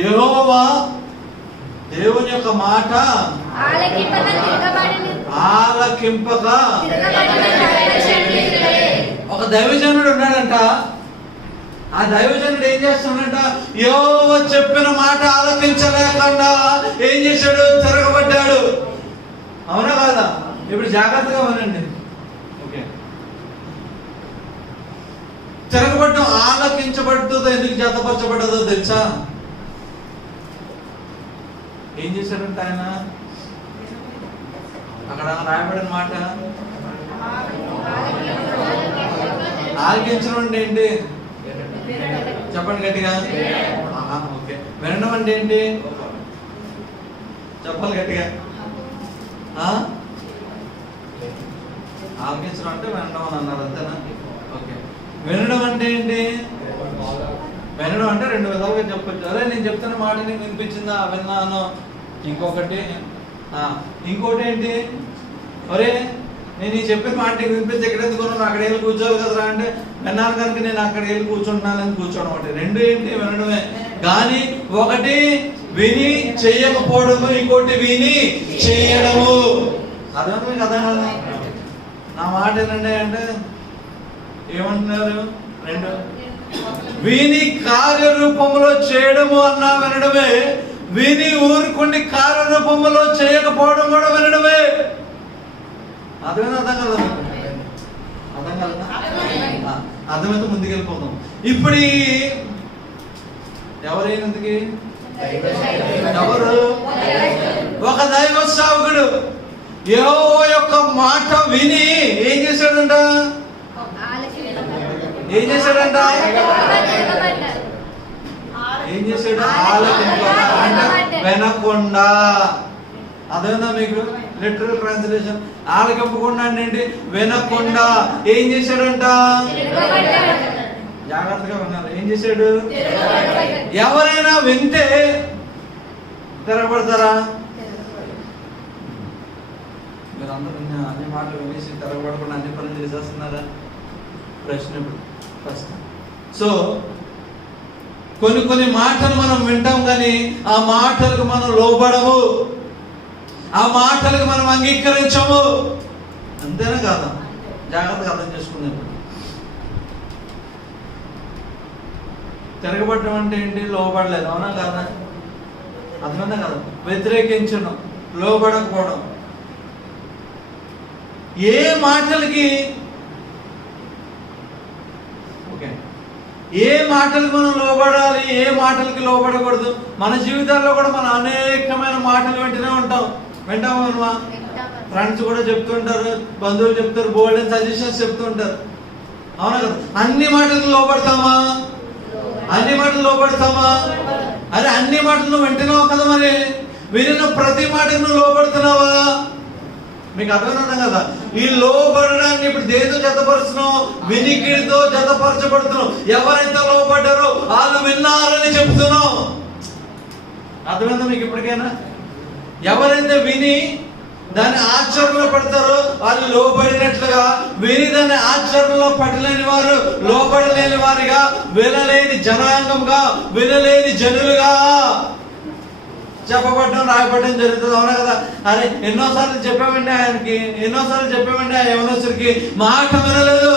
యెహోవా దేవుని యొక్క మాట ఆలకింపక ఒక దైవజనుడు ఉన్నాడంట. ఆ దైవజనుడు ఏం చేస్తున్నాడంట, యెహోవా చెప్పిన మాట ఆలకించలేకుండా ఏం చేశాడు, తిరగబడ్డాడు. అవునా కాదా? ఇప్పుడు జాగ్రత్తగా వినండి. ఓకే, తిరగబడ్డం ఆలకించబడ్డదో ఎందుకు జతపరచబడ్డదో తెలుసా? ఏం చేశాడంట ఆయన? అక్కడ రాయబడిన మాట ఆలకించడం అంటే ఏంటి చెప్పండి గట్టిగా. ఓకే, వినడం అంటే ఏంటి చెప్పాలి గట్టిగా. ఆలకించడం అంటే వినడం అని అన్నారు, అంతేనా? ఓకే, వినడం అంటే ఏంటి? వినడం అంటే రెండు విధాలుగా చెప్పొచ్చు. అదే నేను చెప్తున్న మాట నీకు వినిపించిందా, విన్నాను. ఇంకొకటి ఏంటి, ఒరే నేను ఈ చెప్పిన మాట నీకు వినిపించి ఎక్కడ ఎందుకున్నాను, అక్కడ వెళ్ళి కూర్చోవాలి కదరా అంటే, విన్నాను కనుక నేను అక్కడ వెళ్ళి కూర్చుంటున్నానని కూర్చోవడం అంటే. రెండు ఏంటి? వినడమే. కానీ ఒకటి విని చెయ్యకపోవడము, ఇంకోటి విని చెయ్యడము. అర్థం కదా? నా మాట ఏంటంటే అంటే ఏమంటున్నారు? రెండు విని కార్యరూపంలో చేయడము అన్నా వినడమే, విని ఊరుకుండి కార్యరూపంలో చేయకపోవడం కూడా వినడమే. అర్థమైనా? అర్థం కదా? అర్థం కదా? అర్థమైతే ముందుకెళ్ళిపోతాం. ఇప్పుడు ఎవరైనందుకు ఎవరు? ఒక దైవ సేవకుడు యెహోవా యొక్క మాట విని ఏం చేశాడంట? ఏం చేశాడంట? ఏం చేశాడు? ఆలకింపక, వినకుండా. అదేనా మీకు లిటరల్ ట్రాన్స్లేషన్? ఆలకింపకుండా అంటే వినకుండా ఏం చేశాడంట? జాగ్రత్తగా విన్నారు. ఏం చేశాడు? ఎవరైనా వింటే తిరగబడతారా? మీరు అందరూ అన్ని మాటలు వినేసి తిరగబడకుండా అన్ని పనులు చేసేస్తున్నారా? ప్రశ్న ఫస్ట్. సో కొన్ని మాటలు మనం వింటాం కానీ ఆ మాటలకు మనం లోబడము, ఆ మాటలకు మనం అంగీకరించము. అంతేనా కాదా? జాగ్రత్తగా అర్థం చేసుకుందాం. తిరగబడటం అంటే ఏంటి? లోబడలేదు. అవునా కాదా? అర్థమైనా కదా? వ్యతిరేకించడం, లోబడకపోవడం. ఏ మాటలకి ఏ మాటలకు మనం లోబడాలి, ఏ మాటలకి లోబడకూడదు? మన జీవితాల్లో కూడా మనం అనేకమైన మాటలు వింటూనే ఉంటాం. వింటామా? ఫ్రెండ్స్ కూడా చెప్తుంటారు, బంధువులు చెప్తారు, బోల్డెన్ సజెషన్స్ చెప్తుంటారు. అవునా కదా? అన్ని మాటలకు లోబడతామా? అన్ని మాటలు లోబడతామా? అరే అన్ని మాటలు నువ్వు వింటున్నావు కదా, మరి వినిన ప్రతి మాటకు నువ్వు లోబడుతున్నావా? మీకు అర్థమైనా కదా? ఈ లోబడడాన్ని ఇప్పుడు దేనితో జతపరుస్తున్నావు? వినికిడితో జతపరచబడుతున్నావు. ఎవరైతే లోబడ్డారో వాళ్ళు విన్నారని చెప్తున్నావు. అర్థమైందా మీకు ఇప్పటికైనా? ఎవరైతే విని దాన్ని ఆచరణలో పెడతారో వాళ్ళు లోబడినట్లుగా, విని దాన్ని ఆచరణలో పెట్టలేని వారు లోబడలేని వారిగా, వినలేని జనాంగంగా, వినలేని జనులుగా చెప్పబడ్డం, రాయబడ్డం జరుగుతుంది. అవునా కదా? అరే ఎన్నోసార్లు చెప్పామండి ఆయనకి, ఎన్నోసార్లు చెప్పామండి ఆ యవనస్తుడికి, మాట వినలేదు.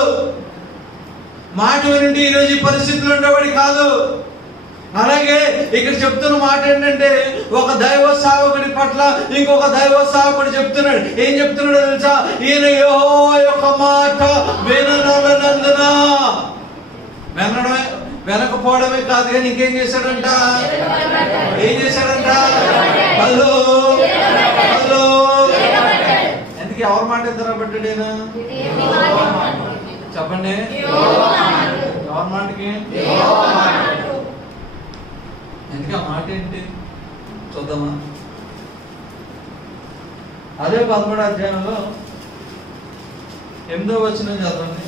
మాట వినండి ఈరోజు ఈ పరిస్థితులు ఉండేవాడి కాదు. అలాగే ఇక్కడ చెప్తున్న మాట ఏంటంటే, ఒక దైవ సేవకుడి పట్ల ఇంకొక దైవ సేవకుడు చెప్తున్నాడు. ఏం చెప్తున్నాడో తెలుసా? ఈయన యెహోవా యొక్క మాట విననందున, వినడమే వెనకపోవడమే కాదు కానీ ఇంకేం చేశాడంట? ఏం చేశాడంట? హలో హలో ఎందుకు ఎవరి మాట తిరగబడ్డాడు ఆయన? చెప్పండి, ఎవరి మాటకి? ఎందుకు ఆ మాట ఏంటి చూద్దామా? అదే 13వ అధ్యాయంలో 8వ వచనం చదవండి.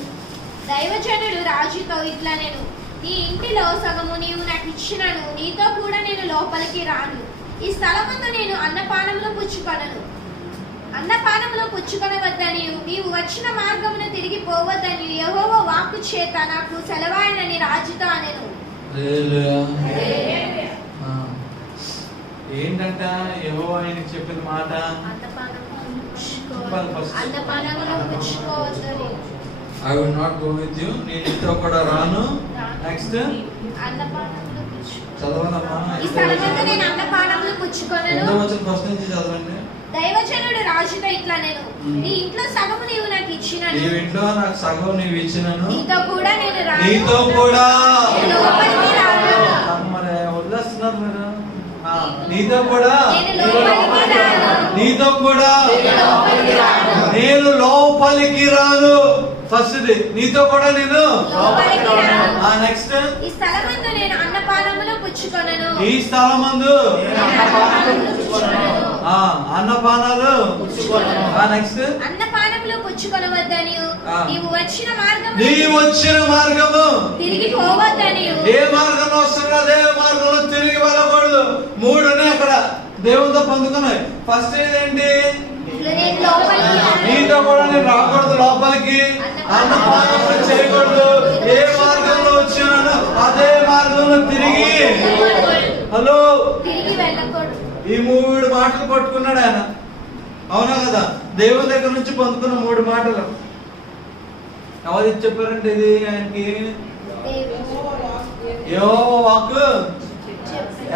దైవజనుడు రాజుతో ఇట్లా, నేను ఈ ఇంటిలో సగము నీవు నాకు ఇచ్చినను, నీతో కూడా నేను లోపలికి రాను. ఈ స్థలమందు నేను అన్నపానములు పుచ్చుకొనవద్దని, నీవు వచ్చిన మార్గమును తిరిగి పోవద్దని యెహోవా వాక్కు చేత నాకు సెలవాయనని రాజుతో అనెను. ఏంటంట ఏవో ఆయనకి చెప్పిన మాట I will not go with you, నేను నీతో కూడా రాను. నెక్స్ట్ చదవనమ్మా. ఫస్ట్ నుంచి చదవండి. దైవజనుడు రాజుతో ఇట్లా నేను నీ ఇంట్లో సగము నీవు నాకు ఇచ్చినాను, నీ ఇంట్లో నాకు సగం నీవు ఇచ్చినాను, నీతో కూడా నేను రాను, నీతో కూడా లోపలికి రాను. మరి వదిలేస్తున్నారు మీరు. నీతో కూడా నీతో కూడా నేను లోపలికి రాను. ఫస్ట్ నీతో కూడా నేను. నెక్స్ట్ ఈ స్థలమందు నేను అన్నపానములు పుచ్చుకొనను, ఈ స్థలమందు అన్నపానాలు. నెక్స్ట్ అన్నపానములు పుచ్చుకొనవద్దని నీవు వచ్చిన మార్గము, నీవు వచ్చిన మార్గము తిరిగి పోవద్దని. ఏ మార్గంలో వస్తున్నా అదే మార్గంలో తిరిగి వెళ్ళకూడదు. 3 ఉన్నాయి అక్కడ దేవునితో పొందుకున్నాయి. ఫస్ట్ ఏంటి? నీతో కూడా నేను రాకూడదు లోపలికి, అన్నపానములు చేయకూడదు. ఏ మార్గంలో వచ్చినాను అదే మార్గంలో తిరిగి హలో తిరిగి వెళ్ళకూడదు. ఈ 3 మాటలు పట్టుకున్నాడు ఆయన. అవునా కదా? దేవుని దగ్గర నుంచి పొందుకున్న 3 మాటలు. ఎవరు చెప్పారంటే ఇది ఆయనకి యెహోవా వాక్కు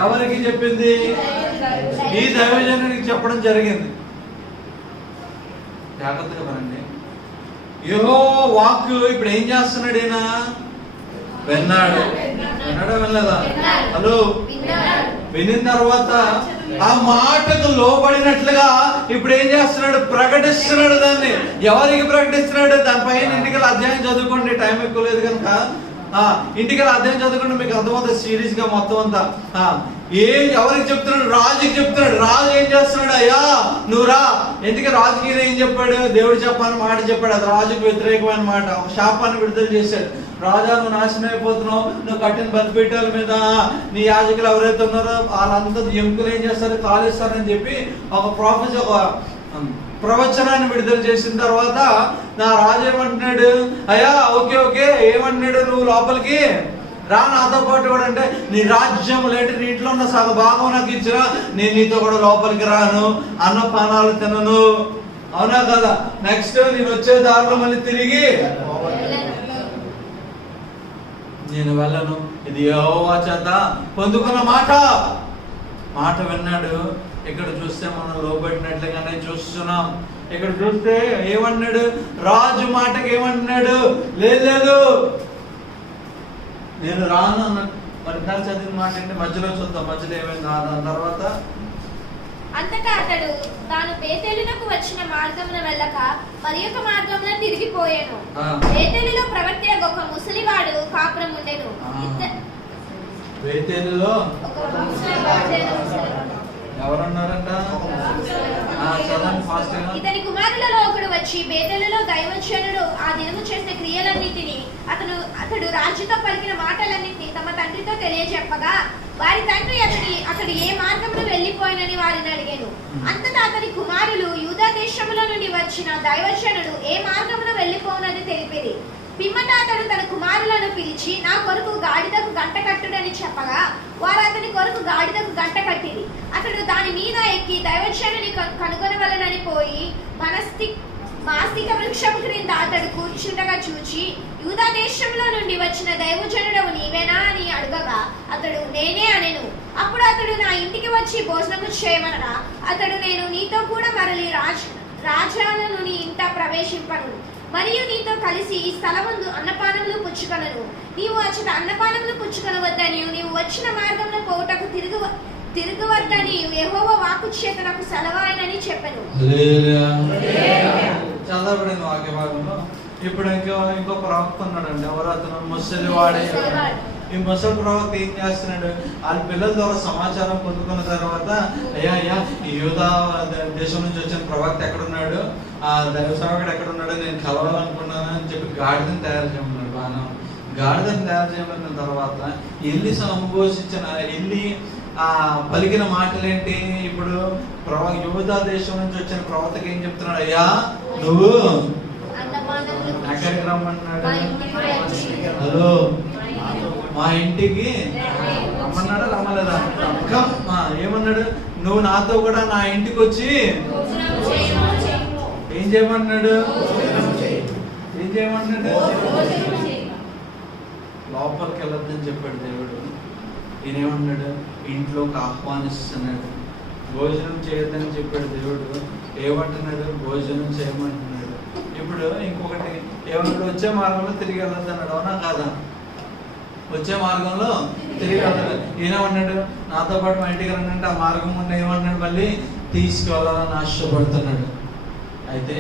ఎవరికి చెప్పింది? ఈ దైవజనుడికి చెప్పడం జరిగింది. జాగ్రత్తగా వినండి. యెహోవా వాక్కు ఇప్పుడు ఏం చేస్తున్నాడు ఈయన? విన్నాడు. విన్నాడా వినలేదా? హలో, వినిన తర్వాత ఆ మాటకు లోబడినట్లుగా ఇప్పుడు ఏం చేస్తున్నాడు? ప్రకటిస్తున్నాడు. దాన్ని ఎవరికి ప్రకటిస్తున్నాడు? దానిపైన ఇంటికి అధ్యాయం చదువుకోండి, టైం ఎక్కువ లేదు కనుక ఇంటికి అధ్యాయం చదువుకుంటే మీకు అర్థమవుతుంది సిరీస్ గా మొత్తం అంతా. ఎవరికి చెప్తున్నాడు? రాజుకి చెప్తున్నాడు. రాజు ఏం చేస్తున్నాడు? అయ్యా నువ్వు రా. ఎందుకు రాజుకి ఏం చెప్పాడు? దేవుడు చెప్పాలని మాట చెప్పాడు. అది రాజుకు వ్యతిరేకమైన మాట. ఒక శాపాన్ని విడుదల చేశాడు. రాజా నువ్వు నాశనం అయిపోతున్నావు, నువ్వు కట్టిన బలిపీఠాల మీద నీ యాజకులు ఎవరైతే ఉన్నారో వాళ్ళంతా ఎముకలు ఏం చేస్తారు? కాలేస్తారని చెప్పి ఒక ప్రాఫెసీ, ఒక ప్రవచనాన్ని విడుదల చేసిన తర్వాత నా రాజు ఏమంటున్నాడు? అయ్యా ఓకే ఓకే ఏమంటున్నాడు? నువ్వు లోపలికి రా నాతో పాటు కూడా. అంటే నీ రాజ్యం లేంటి నీ ఇంట్లో ఉన్న సగ భాగం నాకు ఇచ్చినా నేను నీతో కూడా లోపలికి రాను, అన్నపానాలు తినను. అవునా కదా? నెక్స్ట్ నేను వచ్చే దారిలో మళ్ళీ తిరిగి నేను వెళ్ళను. ఇది యెహోవా చేత పొందుకున్న మాట. మాట విన్నాడు. ఇక్కడ చూస్తే మనం లోబడినట్లుగానే చూస్తున్నాం. ఇక్కడ చూస్తే ఏమన్నాడు? రాజు మాటకి ఏమంటున్నాడు? లేదు నేను రాను అన్నాడు. మరి చదివిన మాట ఏంటి? మధ్యలో చూద్దాం. మధ్యలో ఏమైంది? దాని తర్వాత అంతటా అతడు తాను బేతేలునకు వచ్చిన మార్గమున వెళ్ళక మరి ఒక మార్గమున తిరిగిపోయాను. బేతేలులో ప్రవక్త ఒక ముసలివాడు కాపురం ఉండెను. బేతేలులో ఎవరున్నారంట? ఇతని కుమారులలో ఒకడు వచ్చి బేతేలులో దైవజనుడు ఆ దినము చేసిన క్రియలన్నిటిని అతడు రాజుతో పలికిన మాటలన్నిటిని తమ తండ్రితో తెలియజెప్పగా వారి తండ్రి అతడు ఏ మార్గంలో వెళ్ళిపోయినని వారిని అడిగాను. అంతటా అతని కుమారులు యూదా దేశములో నుండి వచ్చిన దైవజనుడు ఏ మార్గంలో వెళ్ళిపోనని తెలిపేది. పిమ్మట అతడు తన కుమారులను పిలిచి నా కొరకు గాడిదకు గంట కట్టుడని చెప్పగా వారు అతని కొరకు గాడిదకు గంట కట్టిరి. అతడు దాని మీద ఎక్కి దైవజనుని కనుగొనవలనని పోయి మాస్తిక వృక్షం క్రింద అతడు కూర్చుండగా చూచి యూదా దేశంలో నుండి వచ్చిన దైవజనుడవు నీవేనా అని అడగగా అతడు నేనే అనెను. అప్పుడు అతడు నా ఇంటికి వచ్చి భోజనము చేయమనగా అతడు నేను నీతో కూడా మరలి రాజాలను నీ ఇంట ప్రవేశింపను మరియు నీతో కలిసి ఈ స్థలమందు అన్నపానములు పుచ్చుకొనను. నీవు అచ్చట అన్నపానములు పుచ్చుకొనవద్దని నీవు వచ్చిన మార్గంలో పోవుటకు తిరుగువద్దని యెహోవా వాక్కు చేత నాకు సెలవాయనని చెప్పెను. చదవబడిన వాక్య భాగంలో ఇప్పుడు ఇంకో ప్రవక్త ఉన్నాడండి. ఎవరు అతను? ముసలివాడే. ఈ ముసలి ప్రవక్త ఏం చేస్తున్నాడు? వాళ్ళ పిల్లల ద్వారా సమాచారం పొందుకున్న తర్వాత అయ్యా ఈ యూదా దేశం నుంచి వచ్చిన ప్రవక్త ఎక్కడున్నాడు, ఆ దైవ సేవకుడు ఎక్కడున్నాడు, నేను కలవాలనుకున్నాను అని చెప్పి గాడిదని తయారు చేయమన్నాడు. బాగా గాడిదని తయారు చేయమన్న తర్వాత ఎల్లి సంభోషించిన ఎల్లి పలికిన మాటలేంటి? ఇప్పుడు యూదా దేశం నుంచి వచ్చిన ప్రవక్తకి ఏం చెప్తున్నాడు? అయ్యా నువ్వు ఎక్కడికి రమ్మన్నాడు? హలో మా ఇంటికి రమ్మన్నాడా రమ్మలేదా? ఏమన్నాడు? నువ్వు నాతో కూడా నా ఇంటికి వచ్చి ఏం చేయమన్నాడు? ఏం చేయమన్నాడు? లోపలికి వెళ్ళొద్దని చెప్పాడు దేవుడు. ఈయనేమన్నాడు? ఇంట్లోకి ఆహ్వానిస్తున్నాడు. భోజనం చేయొద్దని చెప్పాడు దేవుడు. ఏమంటున్నాడు? భోజనం చేయమంటున్నాడు. ఇప్పుడు ఇంకొకటి ఏమన్నాడు? వచ్చే మార్గంలో తిరిగి వెళ్ళొద్దు అన్నాడు. అవునా కాదా? వచ్చే మార్గంలో తిరిగి వెళ్ళదు. ఈయనేమన్నాడు? నాతో పాటు మా ఇంటికి రండి. ఆ మార్గం ఉండి ఏమన్నాడు? మళ్ళీ తీసుకెళ్ళాలని ఆశపడుతున్నాడు. అయితే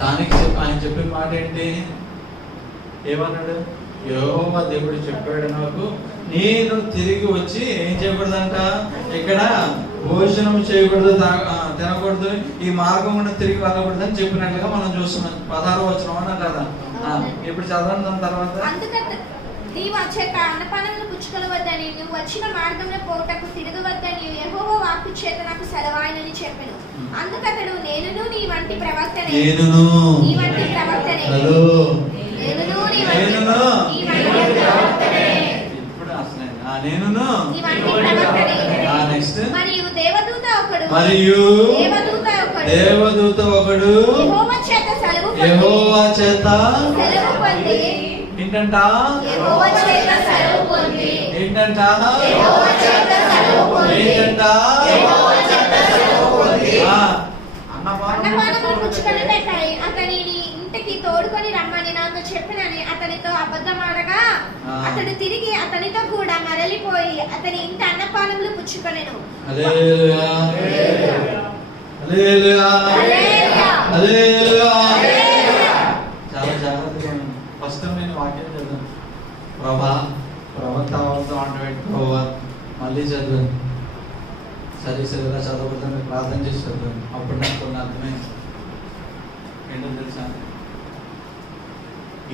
దానికి ఆయన చెప్పిన మాట ఏంటి? ఏమన్నాడు? యెహోవా దేవుడు చెప్పాడు నాకు, నేను తిరిగి వచ్చి ఏం చేయకూడదంట, ఇక్కడ భోజనం చేయకూడదు, తినకూడదు, ఈ మార్గం కూడా తిరిగి వెళ్ళకూడదు అని చెప్పినట్లుగా మనం చూస్తున్నాం. 16వ వచనం అన్నా కదా? ఇప్పుడు చదవండి. దాని తర్వాత నీవు వచ్చేట అన్నపానములు పుచ్చుకొనవద్దని, నువ్వు వచ్చిన మార్గంలో పోటకు తిరగవద్దని యెహోవా వాక్కు చేత నాకు సెలవాయనని చెప్పెను. అందుకతడు నేనును నీ వంటి ప్రవక్తనే మరియు దేవదూత ఒకడు యెహోవా చేత సెలవు పొంది ఏంటంట? అన్నపానములు పుచ్చుకొనుటకై అతనిని ఇంటికి తోడుకొని రమ్మని నాతో చెప్పినని అతనితో అబద్ధమాడగా, అతడు తిరిగి అతనితో కూడా మరలిపోయి అతని ఇంటి అన్నపానములు పుచ్చుకొనెను. చాలా జాగ్రత్తగా ఫస్ట్ నేను వాక్యం చదివాను. ప్రవక్త అంటే ప్రభా మళ్ళీ చదివాను. సరిగా చదవబోతుంది, ప్రార్థన చేసి చదివాను. అప్పుడు నాకు కొన్ని అర్థమైంది. ఏంటో తెలుసా?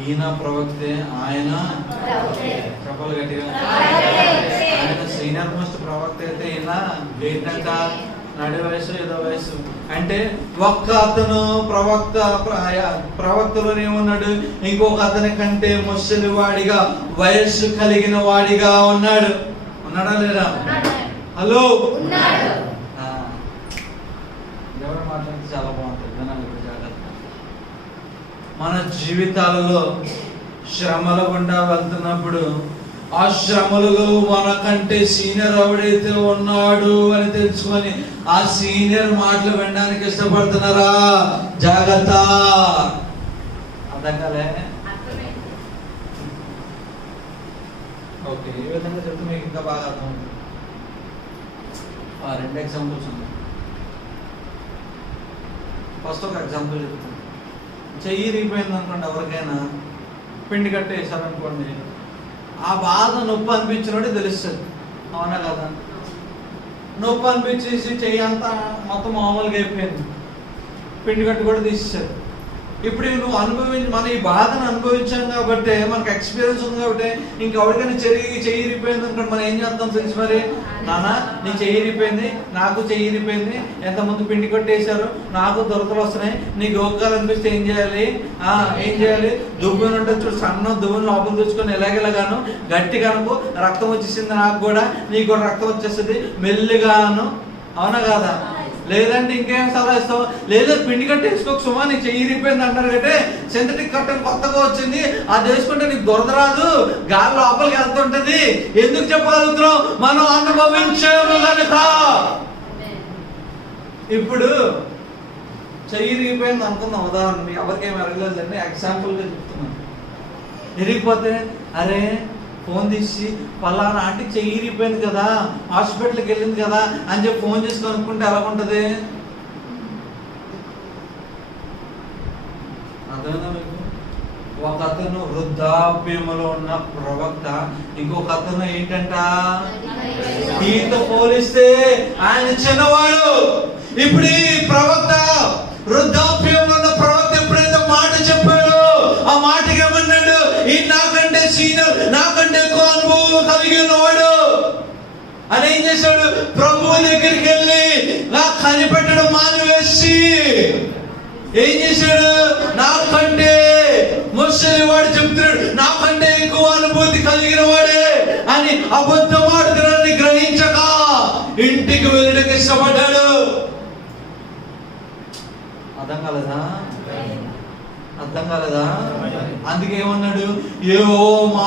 ఈయన ప్రవక్తే, ఆయన చెప్పాలి గట్టిగా, ఆయన సీనియర్ మోస్ట్ ప్రవక్త అయితే ఈయన ఏంటంట నడి వయసు ఏదో వయసు. అంటే ఒక్క అతను ప్రవక్తలోనే ఉన్నాడు, ఇంకొక అతని కంటే ముసలి వాడిగా వయస్సు కలిగిన వాడిగా ఉన్నాడు. ఉన్నాడా లేదా? హలో, ఎవరు మాట్లాడితే చాలా బాగుంటుంది. జాగ్రత్త. మన జీవితాలలో శ్రమల గుండా వెళ్తున్నప్పుడు ఆ శ్రమలలో మనకంటే సీనియర్ ఎవడైతే ఉన్నాడు అని తెలుసుకొని ఆ సీనియర్ మాటలు వినడానికి ఇష్టపడుతున్నారా? జాగ్రత్త. అర్థం కాలే? ఓకే, ఈ విధంగా చెప్తే మీకు ఇంకా బాగా అర్థం అవుతుంది. 2 ఎగ్జాంపుల్స్ ఉన్నాయి. ఫస్ట్ ఒక ఎగ్జాంపుల్ చెప్తాను. చెయ్యి ఇరిగిపోయింది అనుకోండి, ఎవరికైనా పిండి కట్టి వేసారనుకోండి, ఆ బాధ నొప్పి అనిపించినోడే తెలుస్తుంది. అవునా కదా? నొప్పి అనిపించేసి చెయ్యి అంతా మొత్తం మామూలుగా అయిపోయింది, పిండి కట్టు కూడా తీసేసారు. ఇప్పుడు నువ్వు మనం ఈ బాధను అనుభవించాం కాబట్టి, మనకు ఎక్స్పీరియన్స్ ఉంది కాబట్టి, ఇంకెవరికైనా చెయ్యి ఇరిగిపోయింది అనుకోండి, మనం ఏం చేస్తాం తెలుసు? మరి నాన్న నీ చెయ్యి ఇరిగిపోయింది, నాకు చెయ్యి ఇరిగిపోయింది, ఎంతమంది పిండి కొట్టేశారు, నాకు దొరకలు వస్తున్నాయి, నీకు గోకాలు అనిపిస్తే ఏం చేయాలి? దువ్వెన ఉంటుంది చూడు, సన్న దువ్వెన లోపల తెచ్చుకొని ఎలాగెలాగాను గట్టిగా అనుకో, రక్తం వచ్చేసింది నాకు కూడా, నీకు కూడా రక్తం వచ్చేస్తుంది మెల్లిగాను. అవునా కాదా? లేదంటే ఇంకేం సలహా ఇస్తావు? లేదా పిండి కట్ట వేసుకోక సుమా, నీకు చెయ్యి ఇరిగిపోయింది అంటారు కంటే సింథటిక్ కట్టన్ కొత్తగా వచ్చింది, అది వేసుకుంటే నీకు దొరద రాదు, గాలి లోపలికి వెళ్తుంటది. ఎందుకు చెప్పగలుగుతున్నాం? మనం అనుభవించాము కనుక. ఇప్పుడు చెయ్యి ఇరిగిపోయింది అనుకుందాం, ఉదాహరణ, ఎవరికేం ఎరగలేదండి, ఎగ్జాంపుల్గా చెప్తున్నాను. ఇరిగిపోతే అరే ఫోన్ తీసి పలానా ఆంటీ చెయ్యి ఇరిగిపోయింది కదా, హాస్పిటల్కి వెళ్ళింది కదా అని చెప్పి ఫోన్ చేసి కనుక్కుంటే ఎలా ఉంటుంది? అర్థమైందా మీకు? ఒక అతను వృద్ధాప్యములో ఉన్న ప్రవక్త, ఇంకొక అతను ఏంటంట ఈయనతో పోలిస్తే ఆయన చిన్నవాడు. ఇప్పుడు ఈ ప్రవక్త వృద్ధాప్యంలో ఉన్న ప్రవక్త ఎప్పుడైతే మాట చెప్పాడు, ఆ మాటకి ఏమన్నాడు? ఈ నాకంటే సీనియర్, నాకంటే ఎక్కువ అనుభవం కలిగిన వాడు అని ఏం చేశాడు? ప్రభువు దగ్గరికి వెళ్ళి నాకు కనిపెట్టడం మానివేసి ఏం చేశాడు? నాకంటే ముసలి వాడు చెప్తున్నాడు, నాకంటే ఎక్కువ అనుభూతి కలిగిన వాడే అని అబద్ధం ఆడుతున్నాడని గ్రహించక ఇంటికి వెళ్ళడానికి ఇష్టపడ్డాడు. అర్థం కాలేదా? అర్థం కాలేదా? అందుకే ఏమన్నాడు, యెహోవా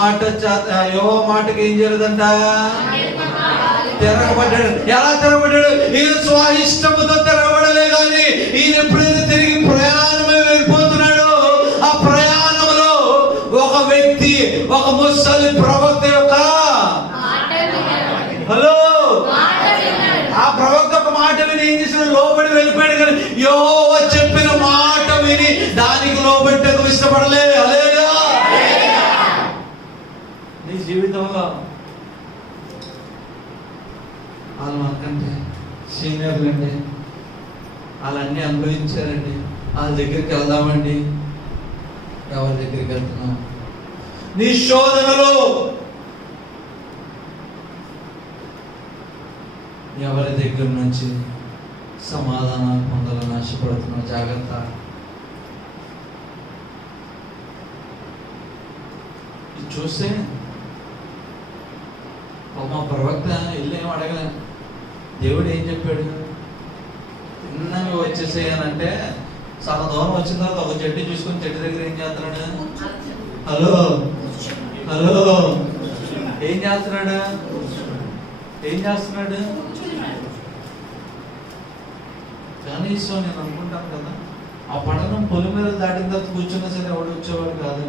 మాటకి ఏం చేయలేదంట, తిరగబడ్డాడు. ఎలా తిరగబడ్డాడు? ఈయన స్వాయిష్టముతో తిరగబడలే కానీ ఈయన ఎప్పుడైతే తిరిగి ప్రయాణమై వెళ్ళిపోతున్నాడో ఆ ప్రయాణంలో ఒక వ్యక్తి, ఒక ముసలి ప్రవక్త యొక్క ఆ ప్రవక్త ఒక మాట విని ఏం చేసిన, లోబడి వెళ్ళిపోయాడు. కానీ యెహోవా చెప్పిన మాట విని దానికి లోబట్టకు ఇష్టపడలే. హల్లెలూయా. నీ జీవితంలో వాళ్ళు మనకంటే సీనియర్లు అండి, వాళ్ళన్నీ అనుభవించారండి. వాళ్ళ దగ్గరికి వెళ్దామండి. ఎవరి దగ్గరికి వెళ్తున్నాం? నీ శోధనలో ఎవరి దగ్గర నుంచి సమాధానం పొందాలని ఆశపడుతున్నావు? జాగ్రత్త. ఇది చూస్తే మా ప్రవక్త ఇల్లు ఏం అడగలే. దేవుడు ఏం చెప్పాడు? తిన్నవి వచ్చేసేయనంటే సగం దూరం వచ్చిన తర్వాత ఒక చెట్టు చూసుకొని చెట్టు దగ్గర ఏం చేస్తున్నాడు? హలో హలో ఏం చేస్తున్నాడు? ఏం చేస్తున్నాడు? కనీసం నేను అనుకుంటాను కదా, ఆ పట్టణం పొలిమేర దాటిన తర్వాత కూర్చున్నా సరే ఎవడు వచ్చేవాడు కాదు.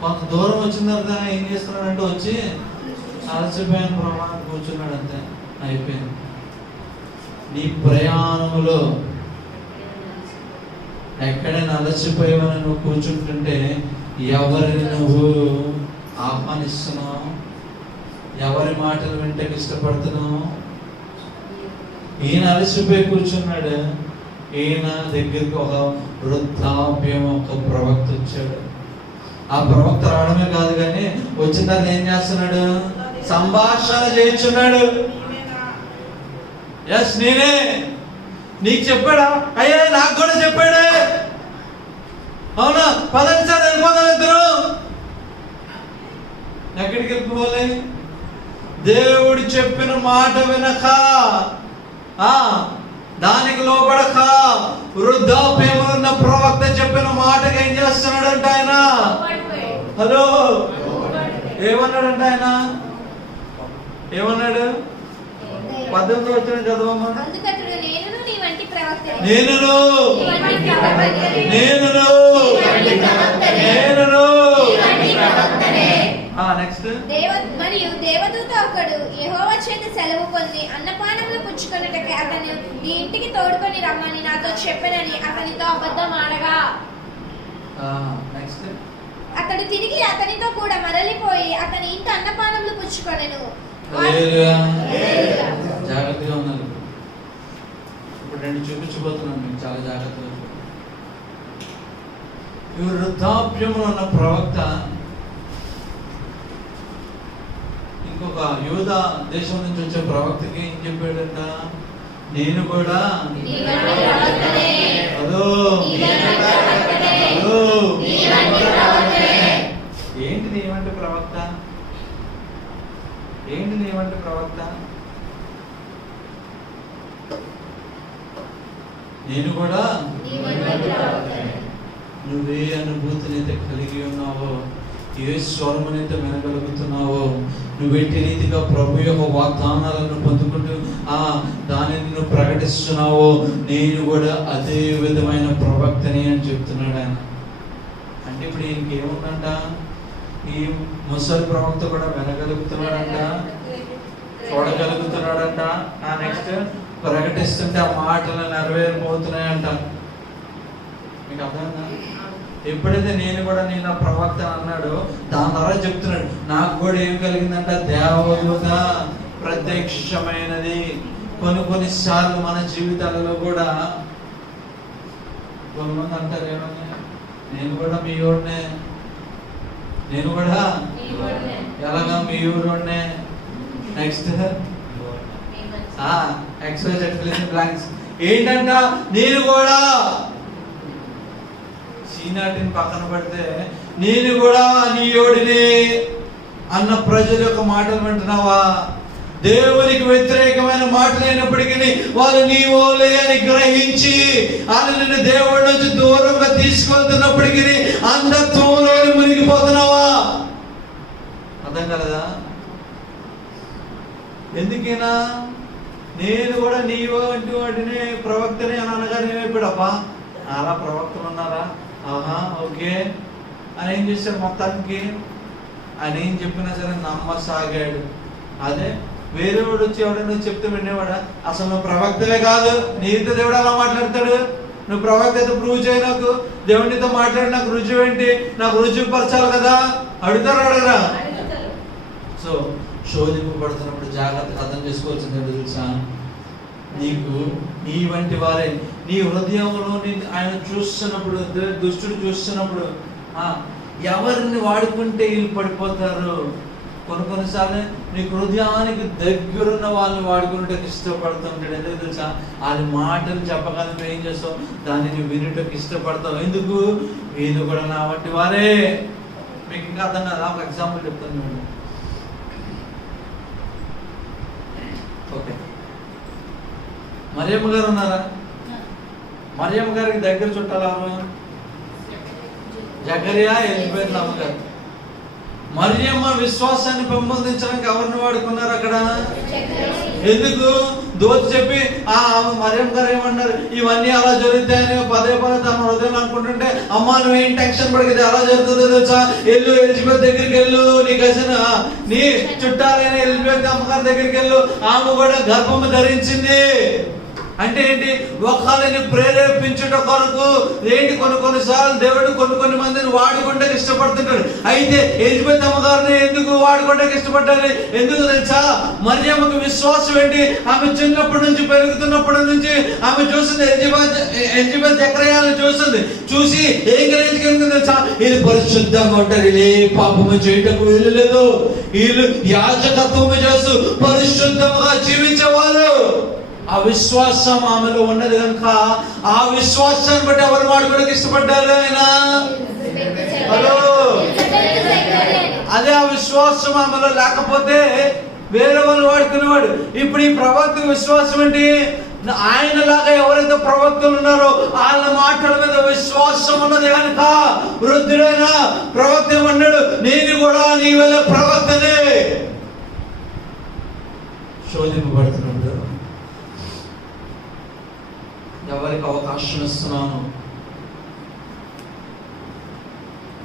కొంత దూరం వచ్చిన తర్వాత ఏం చేస్తున్నాడంటే వచ్చి అలసిపోయిన ప్రమాణం కూర్చున్నాడు. అంతే, అయిపోయింది. నీ ప్రయాణంలో ఎక్కడైనా అలసిపోయావని నువ్వు కూర్చుంటుంటే ఎవరిని నువ్వు ఆహ్వానిస్తున్నావు? ఎవరి మాటలు వింటకు ఇష్టపడుతున్నావు? ఈయన అలసిపోయి కూర్చున్నాడు. ఈయన దగ్గరికి ఒక వృద్ధాప్యం ఒక ప్రవక్త వచ్చాడు. ఆ ప్రవక్త రావడమే కాదు కానీ వచ్చిన తర్వాత ఏం చేస్తున్నాడు? సంభాషణ చేయించున్నాడు. ఎస్, నేనే. నీకు చెప్పాడా? అయ్యా నాకు కూడా చెప్పాడే. అవునా? పదండి సార్ వెళ్ళిపోదాం ఇద్దరు. ఎక్కడికి వెళ్ళిపోవాలి? దేవుడు చెప్పిన మాట వినక, దానికి లోబడక, వృద్ధాప్యంలో ఉన్న ప్రవక్త చెప్పిన మాటకి ఏం చేస్తున్నాడంట ఆయన? హలో, ఏమన్నాడంట ఆయన? ఏమన్నాడు? 18వ వచనం చదవమ్మా. నెక్స్ట్. మరియు దేవదూత ఒకడు యెహోవా చేత సెలవు పొంది అన్నపానములు పుచ్చుకొనుటకు అతను నీ ఇంటికి తోడుకొని రమ్మని నాతో చెప్పెనని అతనితో అబద్ధం ఆడగా, అతడు తిరిగి అతనితో కూడా మరలిపోయి అతని ఇంటి అన్నపానములు పుచ్చుకొనెను. జాగ్రత్తగా ఉన్నారు. ఇప్పుడు రెండు చూపించబోతున్నాను మీకు, చాలా జాగ్రత్తగా. ఈ వృద్ధాప్యంలో ఉన్న ప్రవక్త ఇంకొక యూదా దేశం నుంచి వచ్చే ప్రవక్తకి ఏం చెప్పాడంట? నేను కూడా ఏంటి నీవంటే ప్రవక్త? ఏంటి నీవంటే ప్రవక్త? నేను కూడా నువ్వే అనుభూతినైతే కలిగి ఉన్నావో, ఏ స్వరమునైతే వినగలుగుతున్నావో, నువ్వేంటి రీతిగా ప్రభు యొక్క వాగ్దానాలను పొందుకుంటూ దానిని నువ్వు ప్రకటిస్తున్నావో, నేను కూడా అదే విధమైన ప్రవక్తని అని చెప్తున్నాడు ఆయన. అంటే ఇప్పుడు ఇంకేముందంట? ఈ ముసలి ప్రవక్త కూడా వినగలుగుతున్నాడంట, చూడగలుగుతున్నాడంట. నెక్స్ట్ ప్రకటిస్తుంటే ఆ మాటలు నెరవేరిపోతున్నాయంట. మీకు అర్థమైందా? ఎప్పుడైతే నేను కూడా నేను ప్రవక్త అన్నాడో దాని ద్వారా చెప్తున్నాడు, నాకు కూడా ఏం కలిగిందంట? దేవదూత ప్రత్యక్షమైనది. కొన్ని సార్లు మన జీవితాలలో కూడా కొంతమంది అంటారు ఏమని, నేను కూడా మీ ఊరినే, నేను కూడా ఎలాగా మీ ఊరినే. నెక్స్ట్ బ్లాంక్స్ ఏంటంట? నేను కూడా సీనాటిని పక్కన పెడితే నేను కూడా నీ యోడిని అన్న ప్రజల యొక్క మాటలు వింటున్నావా? దేవునికి వ్యతిరేకమైన మాటలైనప్పటికీ వాళ్ళు నీవోలే అని గ్రహించి వాళ్ళు నిన్ను దేవుడి నుంచి దూరంగా తీసుకెళ్తున్నప్పటికీ అంధత్వంలో మునిగిపోతున్నావా? అర్థం కలదా? ఎందుకైనా నేను కూడా నీవు వంటి వాటిని ప్రవక్తని అని అనగానే ఏమైపోయాడబ్బా, అలా ప్రవక్తలు ఉన్నారా, ఆహా ఓకే అని ఏం చేశాడు, మొత్తానికి ఆయన ఏం చెప్పినా సరే నమ్మసాగాడు. అదే వేరే వాడు వచ్చి ఎవడైనా చెప్తే వినేవాడా? అసలు నువ్వు ప్రవక్తవే కాదు, నీతో దేవుడు అలా మాట్లాడతాడు, నువ్వు ప్రవక్త అయితే ప్రూవ్ చేయి, నాకు దేవుడితో మాట్లాడి నాకు రుజువు ఏంటి, నాకు రుజువు పరచాలి కదా, అడుగుతారు అడగరా? సో శోధింపబడుతున్నప్పుడు జాగ్రత్తగా అర్థం చేసుకోవాల్సింది ఏంటో తెలుసా? నీకు నీ వంటి వారే నీ హృదయంలో ఆయన చూస్తున్నప్పుడు, దుష్టుడు చూస్తున్నప్పుడు ఎవరిని వాడుకుంటే వీళ్ళు పడిపోతారు. కొన్నిసార్లు నీకు హృదయానికి దగ్గరున్న వాళ్ళని వాడుకునేటకు ఇష్టపడుతుంటాడు. ఎందుకు తెలుసా? వాళ్ళ మాటలు చెప్పగానే నువ్వు ఏం చేస్తావు, దానిని వినుటకు ఇష్టపడతావు. ఎందుకు? వీళ్ళు కూడా నా వంటి వారే. మీకు ఇంకా అర్థం కాదు, ఒక ఎగ్జాంపుల్ చెప్తాను. ఓకే, మరియమ్మ గారు ఉన్నారా? మరియమ్మ గారికి దగ్గర చుట్టాలు ఎవరు? జకరియా, ఎలిజబెత్ అమ్మగారు. మరియమ్మ విశ్వాసాన్ని పెంపొందించడానికి ఎవరిని వాడుకున్నారు అక్కడ? ఎందుకు? దోచి చెప్పి మరియమ్మ గారు ఏమన్నారు, ఇవన్నీ అలా జరుగుతాయని పదే తన హృదయం అనుకుంటుంటే, అమ్మా నువ్వేం టెన్షన్ పడకది, అలా జరుగుతుందో తెలుసా, వెళ్ళు ఎలిజబెత్ దగ్గరికి వెళ్ళు, నీ కజిన్ నీ చుట్టాలైన ఎలిజబెత్ అమ్మగారి దగ్గరికి వెళ్ళు, ఆమె కూడా గర్భము ధరించింది. అంటే ఏంటి? ఒకళ్ళని ప్రేరేపించుట కొరకు ఏంటి, కొన్నిసార్లు దేవుడు కొన్ని మందిని వాడుకుంటే ఇష్టపడుతుంటాడు. అయితే ఎలిజబెత్ అమ్మగారిని ఎందుకు వాడుకుంటే ఇష్టపడ్డారు? ఎందుకు తెలుసా? మరియమ్మకు విశ్వాసం ఏంటి? ఆమె చిన్నప్పటి నుంచి పెరుగుతున్నప్పటి నుంచి ఆమె చూసింది, ఎలిజబెత్ జకర్యాని చూసింది. చూసి ఏం గ్రహించుకుంది తెలుసా? వీళ్ళు పరిశుద్ధంగా ఉంటారు, వీళ్ళు ఏ పాపము చేయటకు వీలు లేదు, వీళ్ళు యాజకత్వము చేస్తూ పరిశుద్ధంగా జీవించేవారు. ఆ విశ్వాసం ఆమెలో ఉన్నది కనుక ఆ విశ్వాసాన్ని బట్టి ఎవరు వాడుకోవడానికి ఇష్టపడ్డారు ఆయన? హలో, అదే ఆ విశ్వాసం ఆమెలో లేకపోతే వేరే వాళ్ళు వాడుకునేవాడు. ఇప్పుడు ఈ ప్రవక్త విశ్వాసం ఏంటి? ఆయనలాగా ఎవరైతే ప్రవక్తలు ఉన్నారో వాళ్ళ మాటల మీద విశ్వాసం ఉన్నది కనుక వృద్ధుడైన ప్రవక్త అన్నాడు, నేను కూడా నీ వల్ల ప్రవక్తనే. శోధింపబడుతున్నాడు, ఎవరికి అవకాశం ఇస్తున్నాను?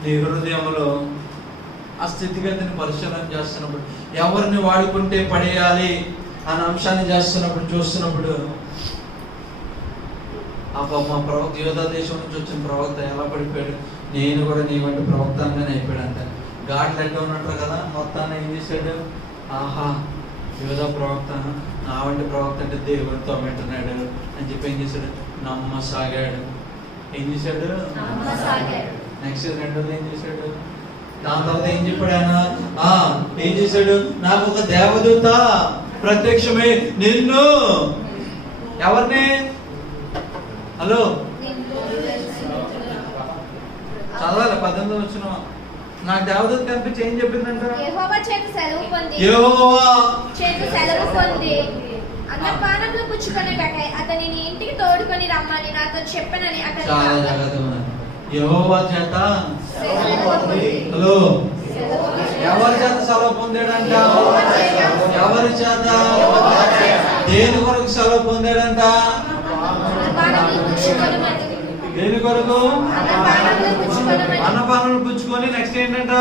నీ హృదయంలో ఆ స్థితిగతిని పరిశీలన చేస్తున్నప్పుడు, ఎవరిని వాడుకుంటే పడేయాలి అనే అంశాన్ని చూస్తున్నప్పుడు మా ప్రవక్త యోధా దేశం నుంచి వచ్చిన ప్రవక్త ఎలా పడిపోయాడు, నేను కూడా నీ వంటి ప్రవక్తగానే అయిపోయాడు. అంతే ఘాట్లు ఎట్లా ఉన్నట్టు కదా, మొత్తాన్ని ఏం చేశాడు, ఆహా యోధా ప్రవక్త నా వంటి ప్రవక్త అంటే దేవుడితో పెట్టినాడు అని చెప్పి ఏం చేశాడు, నమ్మసాగాడు. ఏం చేశాడు? నెక్స్ట్ రెండోది ఏం చేశాడు? దాని తర్వాత ఏం చెప్పాడు ఆయన? ఏం చేశాడు? నాకు ఒక దేవదూత ప్రత్యక్షమై నిన్ను, ఎవరిని? హలో చదవాలి, 18 వచ్చిన నాకు దేవదూత కనిపించి ఏం చెప్పిందంట? యెహోవా చేత సెలవు పొంది అన్నపానంలో పుచ్చుకొనుటకై అతనిని ఇంటికి తోడుకొని రమ్మని నాతో చెప్పనని అతడు. చాలా జాగ్రత్తగా ఉన్నాడు. యెహోవా చేత హలో ఎవరి చేత సెలవు పొందాడంట? ఎవరి చేత? దేని కొరకు సెలవు పొందాడంట? దేని కొరకు? అన్నపానాలు పుచ్చుకొని నెక్స్ట్ ఏంటంట?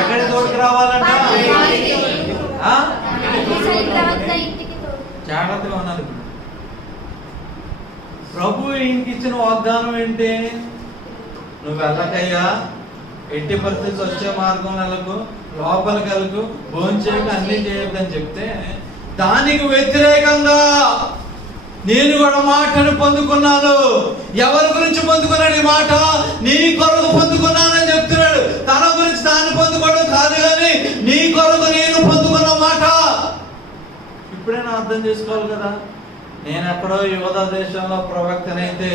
ఎక్కడికి తోడుకు రావాలంట? జాగ్రత్తగా ఉన్నారు. ప్రభు ఈయనకి ఇచ్చిన వాగ్దానం ఏంటి? నువ్వు వెళ్ళకయ్యా, ఎట్టి పరిస్థితి వచ్చే మార్గం నెలకు లోపలికి వెళ్ళకు, భోంచేయక అన్ని చేయొద్దని చెప్తే దానికి వ్యతిరేకంగా నేను కూడా మాటను పొందుకున్నాను. ఎవరి గురించి పొందుకున్నాడు ఈ మాట? నీ కొరకు పొందుకున్నానని చెప్తున్నాడు. తన గురించి తాను పొందుకోవడం కాదు, కానీ నీ కొరకు నేను పొందుకున్న మాట. ఇప్పుడైనా అర్థం చేసుకోవాలి కదా, నేను ఎక్కడో యోధా దేశంలో ప్రవక్తనైతే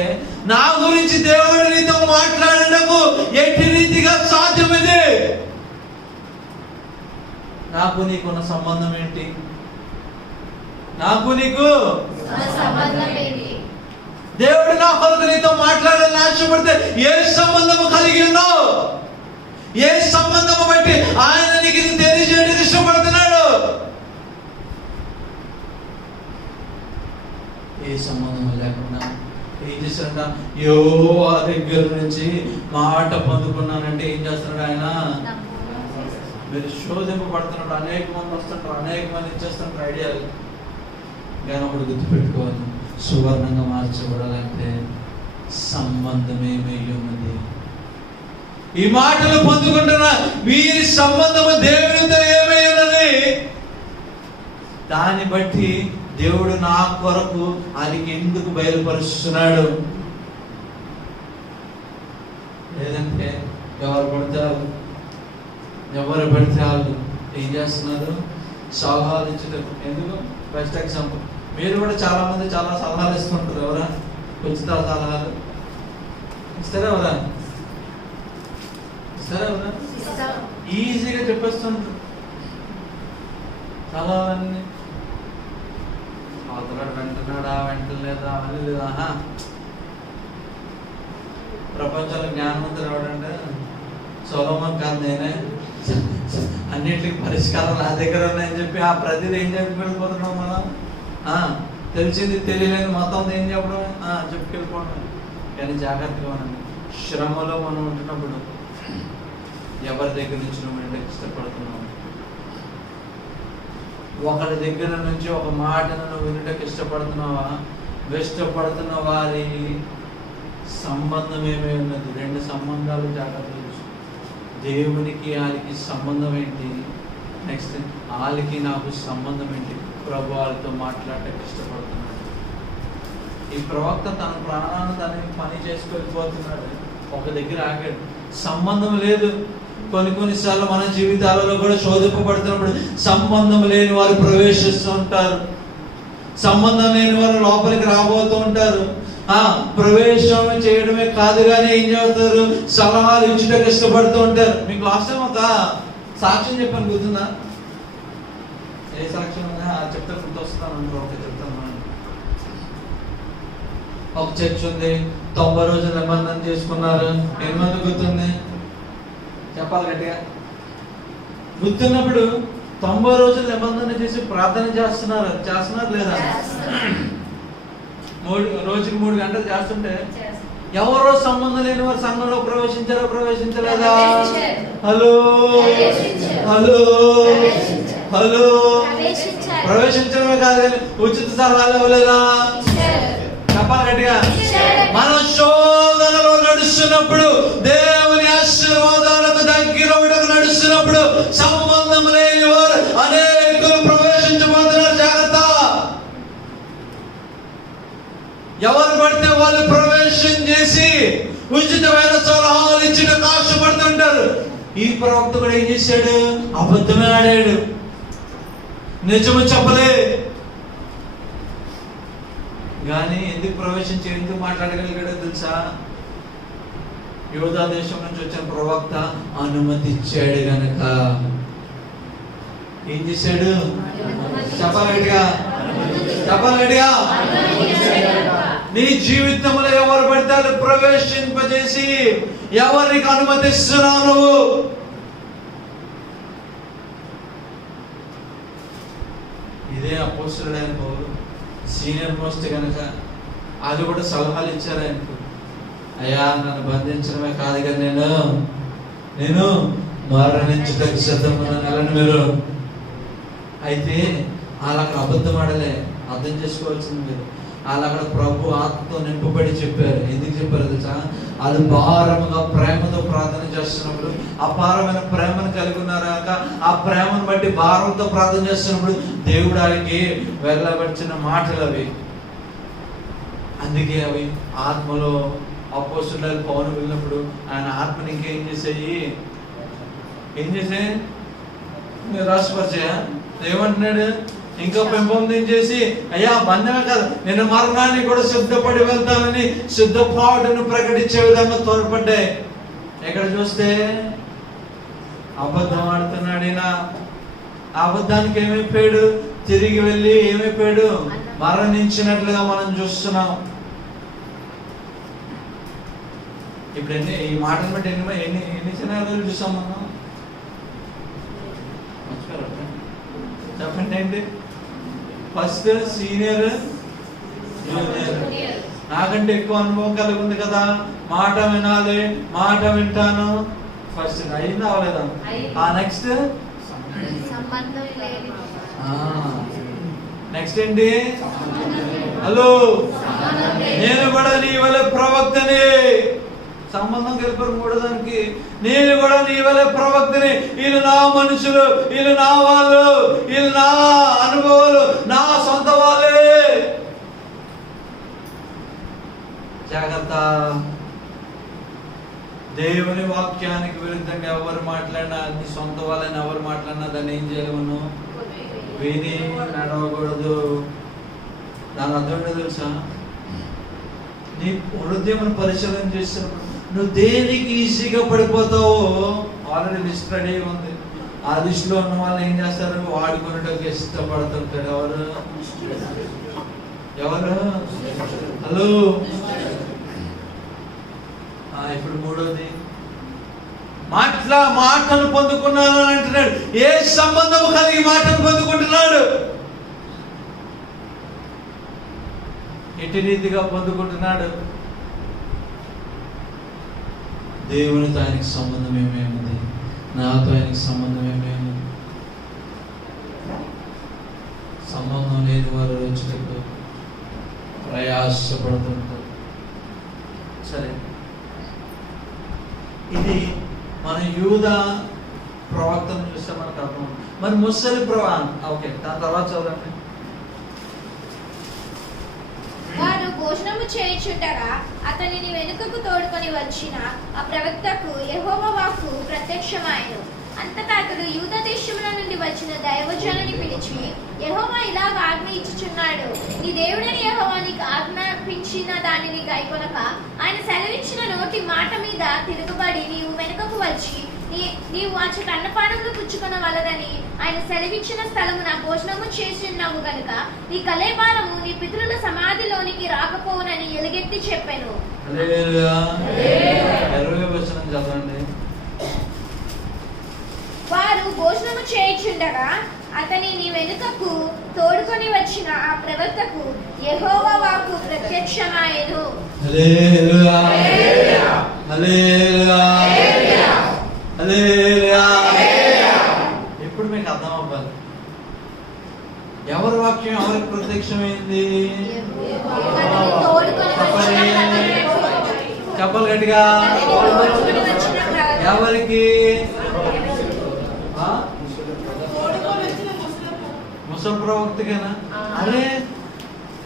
నా గురించి దేవుడు నీతో మాట్లాడటకు ఎట్టి రీతిగా సాధ్యమిది? నాకు నీకున్న సంబంధం ఏంటి? నాకు నీకు దేవుడు నా కొరకు నీతో మాట్లాడాలని ఆశపడితే ఏ సంబంధము కలిగి ఉన్నావు? ఏ సంబంధము బట్టి ఆయన నీకు ఇది తెలియజేయడానికి ఇష్టపడుతున్నాడు? ఏ సంబంధము లేకుండా ఏం చేస్తాడంట? యెహోవా దగ్గర నుంచి మాట పొందుకున్నానంటే ఏం చేస్తున్నాడు ఆయన? మీరు శోధింపబడుతున్నాడు. అనేక మంది వస్తుంటారు, అనేక మంది ఇచ్చేస్తుంటారు ఐడియాలు. కానీ ఒకటి గుర్తుపెట్టుకోవాలి, సువర్ణంగా మార్చబడాలంటే సంబంధం ఏమై ఉన్నది. ఈ మాటలు పొందుకుంటున్న వీరి సంబంధము దేవునితో ఏమై ఉన్నది? దాన్ని బట్టి దేవుడు నా కొరకు ఆయనకి ఎందుకు బయలుపరుస్తున్నాడు? లేదంటే ఎవరు పడితే వాళ్ళు ఏం చేస్తున్నారు? సలహాలు ఇచ్చేటప్పుడు. ఎందుకు? బెస్ట్ ఎగ్జాంపుల్, మీరు కూడా చాలా మంది చాలా సలహాలు ఇస్తుంటారు. ఎవరా ఉచిత సలహాలు ఇస్తారా? ఇస్తారా? ఈజీగా చెప్పేస్తుంటారు సలహాలన్నీ. అవతలాడు వెంటనాడా, వెంటలేదా అని లేదా. ప్రపంచంలో జ్ఞానవంతుడు ఎవడంటే సొలొమోన్ కాదు, నేనే. అన్నిటికి పరిష్కారం నా దగ్గర ఉన్నాయని చెప్పి ఆ ప్రతిదీ ఏం చెప్పి వెళ్ళిపోతున్నాం మనం. తెలిసింది తెలియలేదు మొత్తం ఏం చెప్పడం, చెప్పుకెళ్ళిపోవడం. కానీ జాగ్రత్తగా ఉండండి. శ్రమలో మనం ఉంటున్నప్పుడు ఎవరి దగ్గర నుంచి నువ్వు ఇష్టపడుతున్నావు? ఒకరి దగ్గర నుంచి ఒక మాటను నువ్వు వినటకు ఇష్టపడుతున్నావా? ఇష్టపడుతున్న వారి సంబంధం ఏమై ఉన్నది? రెండు సంబంధాలు జాగ్రత్తగా చూసుకో. దేవునికి వాళ్ళకి సంబంధం ఏంటి? నెక్స్ట్ వాళ్ళకి నాకు సంబంధం ఏంటి? ప్రభు వాళ్ళతో మాట్లాడటం ఇష్టపడుతున్నాడు. ఈ ప్రవక్త తన ప్రాణాన్ని తనని పని చేసుకెళ్ళిపోతున్నాడు. ఒక దగ్గర ఆగాడు. సంబంధం లేదు. కొన్నిసార్లు మన జీవితాలలో కూడా శోధింపబడుతున్నప్పుడు సంబంధం లేని వారు ప్రవేశిస్తూ ఉంటారు. సంబంధం లేని వారు లోపలికి రాబోతూ ఉంటారు. ప్రవేశం చేయడమే కాదు కానీ ఏం చేస్తారు? సలహాలు ఇచ్చడానికి ఇష్టపడుతూ ఉంటారు. మీకు లాస్ట్ టైం ఒక సాక్ష్యం చెప్పాను, గుర్తుందా? ఏ సాక్ష్యం చెప్తే గుర్తొస్తాను అంటారు. ఒక చెప్తాను. ఒక చర్చ్ ఉంది, 90 రోజులు నిబంధన చేసుకున్నారు. ఎనిమిది గుర్తుంది? చెప్పాలి గట్టిగా. గుర్తున్నప్పుడు 90 రోజులు నిబంధన చేసి ప్రార్థన చేస్తున్నారు లేదా? రోజుకి 3 గంటలు చేస్తుంటే ఎవరో సంబంధం లేని వారు సంఘంలో ప్రవేశించలేదా? హలో హలో హలో ప్రవేశించడమే కాదు కానీ ఉచిత సలహాలు ఇవ్వలేదా? చెప్పాలి గట్టిగా. మనం శోధనలో నడుస్తున్నప్పుడు, దేవుని ఆశీర్వాదాలకు దగ్గరవడానికి నడుస్తున్నప్పుడు సంబంధం లేని వారు అనేకులు ప్రవేశించబోతున్నారు. జాగ్రత్త. ఎవరు పడితే వాళ్ళు ప్రవేశం చేసి ఉచితమైన సలహాలు ఇచ్చిన ఆశపడుతుంటారు. ఈ ప్రవక్త కూడా ఏం చేశాడు? అబద్ధమే ఆడాడు, నిజము చెప్పలే. కానీ ఎందుకు ఎందుకు మాట్లాడగలిగాడో తెలుసా? యూదా దేశం నుంచి వచ్చిన ప్రవక్త అనుమతి ఇచ్చాడు గనక. ఏం చేశాడు? చెప్పాలడిగా. నీ జీవితంలో ఎవరు పడతారు ప్రవేశింపజేసి ఎవరికి అనుమతిస్తున్నావు నువ్వు? ఇదే అపోస్తలుడైన పౌలు సీనియర్ మోస్ట్ కనుక అది కూడా సలహాలు ఇచ్చారు ఆయనకు. అయ్యా, నన్ను బంధించడమే కాదు కానీ నేను మరణించడానికి సిద్ధమన్నాను మీరు. అయితే వాళ్ళు అక్కడ అబద్ధం ఆడలే, అర్థం చేసుకోవాల్సింది మీరు. వాళ్ళు అక్కడ ప్రభు ఆత్మతో నింపబడి చెప్పారు. ఎందుకు చెప్పారు తెలుసా? వాళ్ళు భారముగా ప్రేమతో ప్రార్థన చేస్తున్నప్పుడు, అపారమైన ప్రేమను కలిగి ఉన్నారు కనుక ఆ ప్రేమను బట్టి భారంతో ప్రార్థన చేస్తున్నప్పుడు దేవుడు ఆయనకి వెళ్ళబడిచిన మాటలు అవి. అందుకే అవి ఆత్మలో అపోస్తలుడైన పౌలు వెళ్ళినప్పుడు ఆయన ఆత్మని ఇంకేం చేసాయి? రాసిపరిచా? ఏమంటున్నాడు? ఇంకా పెంపొందించేసి, అయ్యా బంధమే కాదు, నేను మరణాన్ని కూడా సిద్ధపడి వెళ్తానని సిద్ధపాటును ప్రకటించే విధంగా తోడ్పడ్డాయి. ఎక్కడ చూస్తే అబద్ధం ఆడుతున్నాడు. ఆ అబద్ధానికి ఏమైపోయాడు? తిరిగి వెళ్ళి ఏమైపోయాడు? మరణించినట్లుగా మనం చూస్తున్నాం. ఇప్పుడు ఈ మాటలు బట్టి ఎన్ని సినారియోలు చూసాం మనం? చెప్పండి ఏంటి? First senior, junior. నాకంటే ఎక్కువ అనుభవం కలిగి ఉంది కదా, మాట వినాలి, మాట వింటాను. ఫస్ట్ అయిందా అవలేదా? నెక్స్ట్ నెక్స్ట్ ఏంటి? హలో, నేను కూడా నీ వల్ల ప్రవక్తని. సంబంధం కలిపారు మూడో దానికి. నేను కూడా నీ వల్ల ప్రవక్తని. వీళ్ళు నా మనుషులు, వీళ్ళు నా వాళ్ళు, వీళ్ళు నా అనుభవాలు, నా సొంత వాళ్ళే. జాగ్రత్త. దేవుని వాక్యానికి విరుద్ధంగా ఎవరు మాట్లాడినా, నీ సొంత వాళ్ళని ఎవరు మాట్లాడినా దాన్ని ఏం చేయలేము? విని నడవకూడదు. దాని అర్థం ఏంటో తెలుసా? నీ హృదయం పరిశీలన చేసినప్పుడు నువ్వు దేనికి ఈజీగా పడిపోతావో ఆల్రెడీ లిస్ట్ రెడీ ఉంది. ఆ లిస్ట్ లో ఉన్న వాళ్ళు ఏం చేస్తారు? వాడుకునేటప్పుడు ఇష్టపడుతుంటారు. ఎవరు? హలో. ఇప్పుడు మూడోది, మాటలు పొందుకున్నాను అని అంటున్నాడు. ఏ సంబంధము కలిగి మాటలు పొందుకుంటున్నాడు? ఎట్టి రీతిగా పొందుకుంటున్నాడు? దేవునితో ఆయనకి సంబంధం ఏమేముంది? నాతో ఆయనకి సంబంధం ఏమేముంది? సంబంధం లేని వారు వచ్చేటప్పుడు ప్రయాసపడుతుంటారు. సరే, ఇది మన యూద ప్రవక్తను చూస్తే మనకు అర్థం. మరి ముసలి ఓకే, దాని తర్వాత చదవండి. వారు భోజనము చేయుచుండగా అతనిని వెనుకకు తోడుకొని వచ్చిన ఆ ప్రవక్తకు యెహోవా వాక్కు ప్రత్యక్షమాయెను. అంతటా అతడు యూదా దేశముల నుండి వచ్చిన దైవజనుని పిలిచి, యెహోవా ఇలాగ ఆజ్ఞ ఇచ్చుచున్నాడు, నీ దేవుడని యెహోవా నీకు ఆజ్ఞాపించిన దానిని గైకొనక ఆయన సెలవిచ్చిన నోటి మాట మీద తిరుగుబడి నీవు వెనుకకు వచ్చి నీవు అచ్చట అన్నపానములు పుచ్చుకొన వలదని ఆయన సెలవిచ్చిన స్థలమున భోజనము చేసిన్నావు గనుక నీ కళేబారము నీ పితరుల సమాధిలోనికి రాకపోవునని ఎలుగెత్తి చెప్పెను. వారు భోజనము చేయుచుండగా అతనిని వెనుకకు తోడుకొని వచ్చిన ఆ ప్రవక్తకు యెహోవా వాక్కు ప్రత్యక్షమాయెను. హల్లెలూయా, హల్లెలూయా, హల్లెలూయా. ఇప్పుడు మీకు అర్థం అవ్వాలి, ఎవరి వాక్యం ఎవరికి ప్రత్యక్షమైంది? చెప్పాలి గట్టిగా. ఎవరికి? ముసలి ప్రవక్తకేనా? అరే,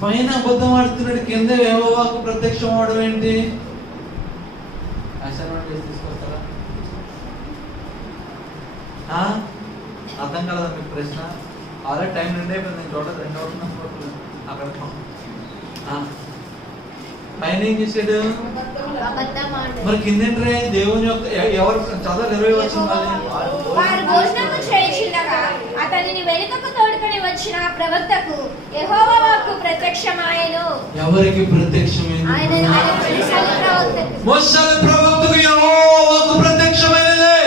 పైన అబద్ధం ఆడుతున్నాడు, కింద యెహోవాకు ప్రత్యక్షం అవడం ఏంటి? అసైన్మెంట్ చేసి తీసుకొస్తారా? అర్థం కలదా మీకు ప్రశ్న? ఆల్రెడీ టైం 2 అయిపోయింది. నేను చూడలేదు, 2 అవుతున్నాను అక్కడ. పైన ఏం చేశాడు? మరి కిందేంట్రే? దేవుని యొక్క ఎవరు చదవాలి? 20 వచ్చింది. వారు భోజనము చేయుచుండగా అతనిని వెనుకకు తోడుకొని వచ్చిన ప్రవక్తకు యెహోవా వాక్కు ప్రత్యక్షమాయెను. ఎవరికి ప్రత్యక్షమైంది? ముసలి ప్రవక్తకు యెహోవా వాక్కు ప్రత్యక్షమైనది.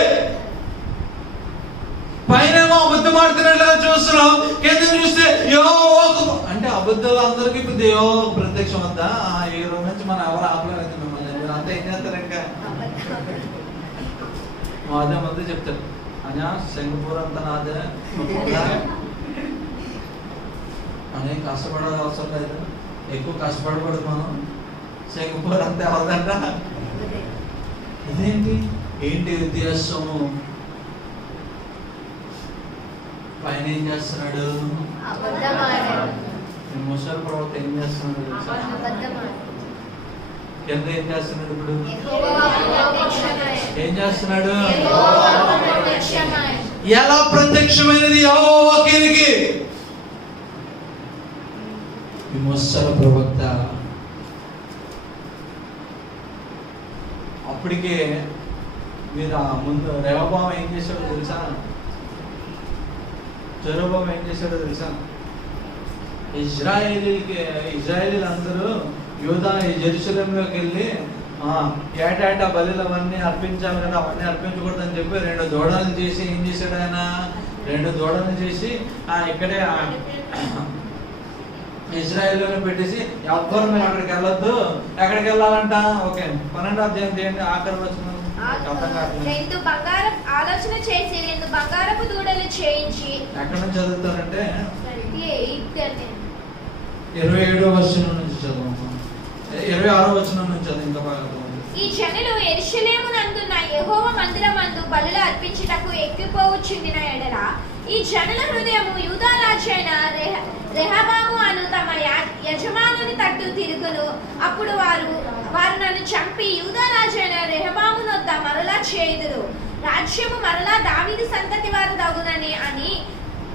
పైనేమో అబద్ధం ఆడుతున్నట్లుగా చూస్తున్నాం, కింద చూస్తే యెహోవా వాక్కు. అంటే అబద్ధాలు అందరికీ ఇప్పుడు యెహోవా ప్రత్యక్షం వద్దా? ఈ రోజు నుంచి మనం ఎవరు ఆపలేదు మిమ్మల్ని. అంతా ఏం చేస్తారు? ఇంకా అదే మంది చెప్తారు, అన్నా సింగపూర్ అంతా నాదే అని. కష్టపడే అవసరం లేదు, ఎక్కువ కష్టపడకూడదు మనం. సింగపూర్ అంతా ఎవరిదంట? ఇదేంటి వ్యత్యాసము? పైన ఏం చేస్తున్నాడు? ముసలి ప్రవక్త ఏం చేస్తున్నాడు? కింద ఏం చేస్తున్నాడు? ఇప్పుడు ఏం చేస్తున్నాడు? ఎలా ప్రత్యక్షమైనది యెహోవా వాక్యానికి? ఈ ముసలి ప్రవక్త అప్పటికే మీరు ముందు రెహబాము ఏం చేశాడో తెలుసా? జెరొబాము ఏం చేశాడో తెలుసా? ఇజ్రాయేలీలు అందరూ యూదా యెరూషలేములోకి వెళ్ళి ఏటా బలులు అవన్నీ అర్పించాలి కదా, అవన్నీ అర్పించకూడదని చెప్పి 2 దూడలను చేసి ఏం చేశాడు ఆయన? 2 దూడలను చేసి ఇక్కడే ఇజ్రాయేల్లోనే పెట్టేసి ఎవ్వరు మీరు అక్కడికి వెళ్ళొద్దు. ఎక్కడికి వెళ్ళాలంట? ఓకే 12వ అధ్యాయం చేయండి, ఆఖరి వచనం. 2 బంగారం ఆలోచన చేసి 2 బంగారపు దూడలు చేయించి. ఎక్కడి నుంచి చదువుతారంటే 27వ వచనం నుంచి చదువు, 26వ వచనం నుంచి చదువు, ఇంకా బాగా. ఈ జనులు యెరూషలేమునందున్న యెహోవా మందిరమందు బలులు అర్పించుటకు ఎక్కిపోవచ్చుండిన ఎడల ఈ జనుల హృదయము యూదా రాజైన రెహబాము అను తమ యజమానుని తట్టు తిరుగును. అప్పుడు వారు నన్ను చంపి యూదా రాజైన రెహబాము నొద్ద మరలా చేయుదురు. రాజ్యము మరలా దావీదు సంతతి వారు దగునని అని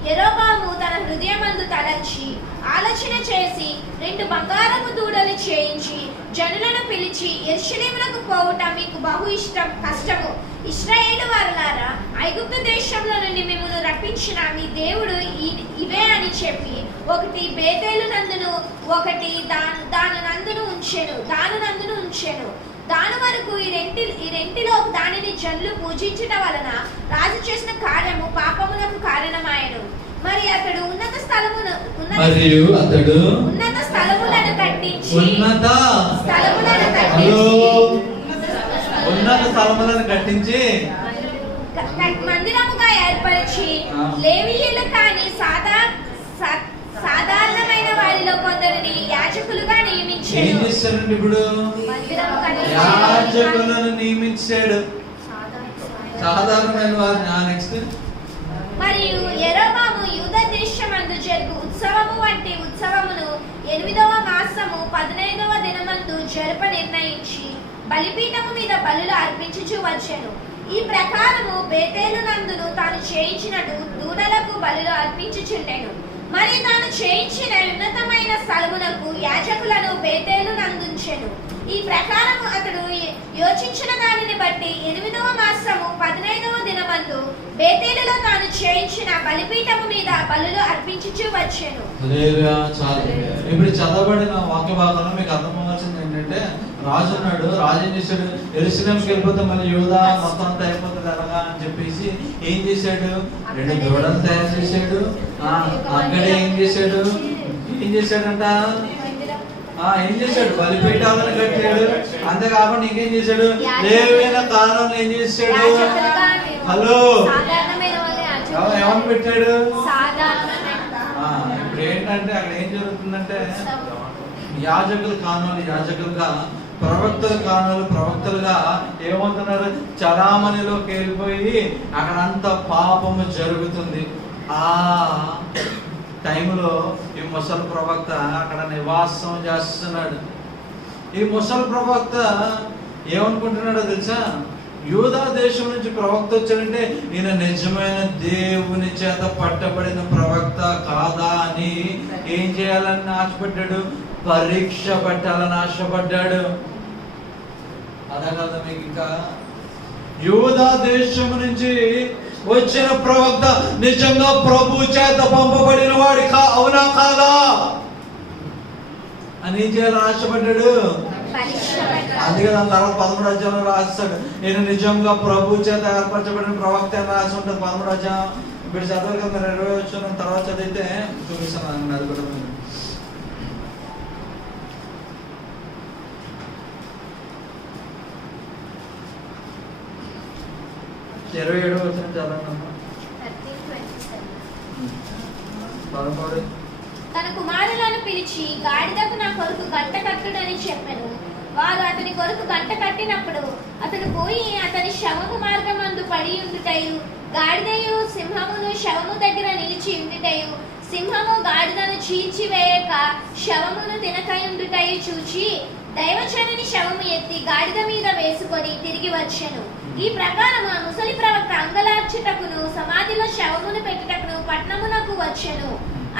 యెరొబాము తన హృదయమందు తలంచి ఆలోచన చేసి 2 బంగారపు దూడలు చేయించి జనులను పిలిచి, యెరూషలేమునకు పోవుట మీకు బహు కష్టము. ఇశ్రాయేలు వారలారా, ఐగుప్తు దేశంలో నుండి మిమ్మును రప్పించిన మీ దేవుడు ఇవే అని చెప్పి, ఒకటి బేతేలు నందును, ఒకటి దాని నందును ఉంచెను. దాని వరకు ఈ రెంటిలో దానిని జనులు పూజించుట వలన రాజు చేసిన కార్యము పాపములకు కారణమాయెను. మరి అతడు ఉన్నత స్థలములను కట్టించి మందిరముగా ఏర్పరిచి లేవీయులు కాని సాధారణమైన వారిలో కొందరిని యాజకులుగా నియమించాడు. ఇప్పుడు యాజకులను నియమించాడు, సాధారణమైన వారిని. నెక్స్ట్, మరియు యెరొబాము యూదా దేశమందు జరుగు ఉత్సవము వంటి ఉత్సవమును 8వ మాసము 15వ దినమందు జరుప నిర్ణయించి బలిపీఠము మీద బలులు అర్పించుచు వచ్చెను. ఈ ప్రకారము బేతేలు నందును తాను చేయించిన దూడలకు బలులు అర్పించుచుండెను. మరి తాను చేయించిన ఉన్నతమైన స్థలమునకు యాజకులను బేతేలు నందుంచెను. ఈ ప్రకారము అతడు యోచించిన దానిని బట్టి 8వ మాసము 15వ దినమందు బేతేలులో తాను చేయించిన బలిపీఠము మీద బలులు అర్పించుచు వచ్చెను. ఇప్పుడు చదవబడిన వాక్య భాగంలో మీకు అర్థమవుతుంది ఏంటంటే, రాజు ఉన్నాడు, రాజు ఏం చేశాడు? యెరూషలేముకి వెళ్ళిపోతే మళ్ళీ యూదా మొత్తం అంతా అయిపోతుంది అలాగా అని చెప్పేసి ఏం చేశాడు? 2 దూడలు తయారు చేశాడు. అక్కడే ఏం చేశాడంట? ఏం చేశాడు? బలిపీఠాలను కట్టాడు. అంతేకాకుండా ఇంకేం చేశాడు? లేవైన కాలంలో ఏం చేశాడు? హలో, ఏమని పెట్టాడు? ఇప్పుడు ఏంటంటే అక్కడ ఏం జరుగుతుందంటే, యాజకులు యాజకులుగా, ప్రవక్తలుగా ఏమవుతున్నారు? చలామణిలోకి వెళ్ళిపోయి అక్కడంతా పాపము జరుగుతుంది. ఆ టైంలో ఈ ముసలి ప్రవక్త అక్కడ నివాసం చేస్తున్నాడు. ఈ ముసలి ప్రవక్త ఏమనుకుంటున్నాడో తెలుసా? యూదా దేశం నుంచి ప్రవక్త వచ్చాడంటే ఈయన నిజమైన దేవుని చేత పట్టబడిన ప్రవక్త కాదా అని ఏం చేయాలని ఆశపడ్డాడు? పరీక్ష పెట్టాలని ఆశపడ్డాడు. అదే కదా మీకు ఇంకా యూదా దేశం నుంచి వచ్చిన ప్రవక్త నిజంగా ప్రభు చేత పంపబడిన వాడి అవునా కాదా అని ఏం చేయాలని ఆశపడ్డాడు? అందుకే దాని తర్వాత 13వ అధ్యాయంలో రాస్తాడు, నేను నిజంగా ప్రభు చేత ఏర్పరచబడిన ప్రవక్త అని రాసి ఉంటుంది 13వ అధ్యాయం. ఇప్పుడు చదవరు కదా, 20 వచ్చిన తర్వాత చదివితే చూపిస్తాను. అది కూడా 27వ వచనం చదవండి. తన కుమారులను పిలిచి గాడిదకు నా కొరకు గంట కట్టుడని చెప్పెను. వారు అతని కొరకు గంట కట్టినప్పుడు అతడు పోయి అతని శవము మార్గమందు పడి ఉండుటయు, గాడిదయు సింహమును శవము దగ్గర నిలిచి ఉండుటయు, సింహము గాడిదను చీల్చివేయక శవమును తినకై ఉండుటయు చూచి దైవజనుని శవము ఎత్తి గాడిద మీద వేసుకొని తిరిగి వచ్చెను. ఈ ప్రకారము ఆ ముసలి ప్రవక్త అంగలార్చుటకును సమాధిలో శవమును పెట్టుటకును పట్టణమునకు వచ్చెను.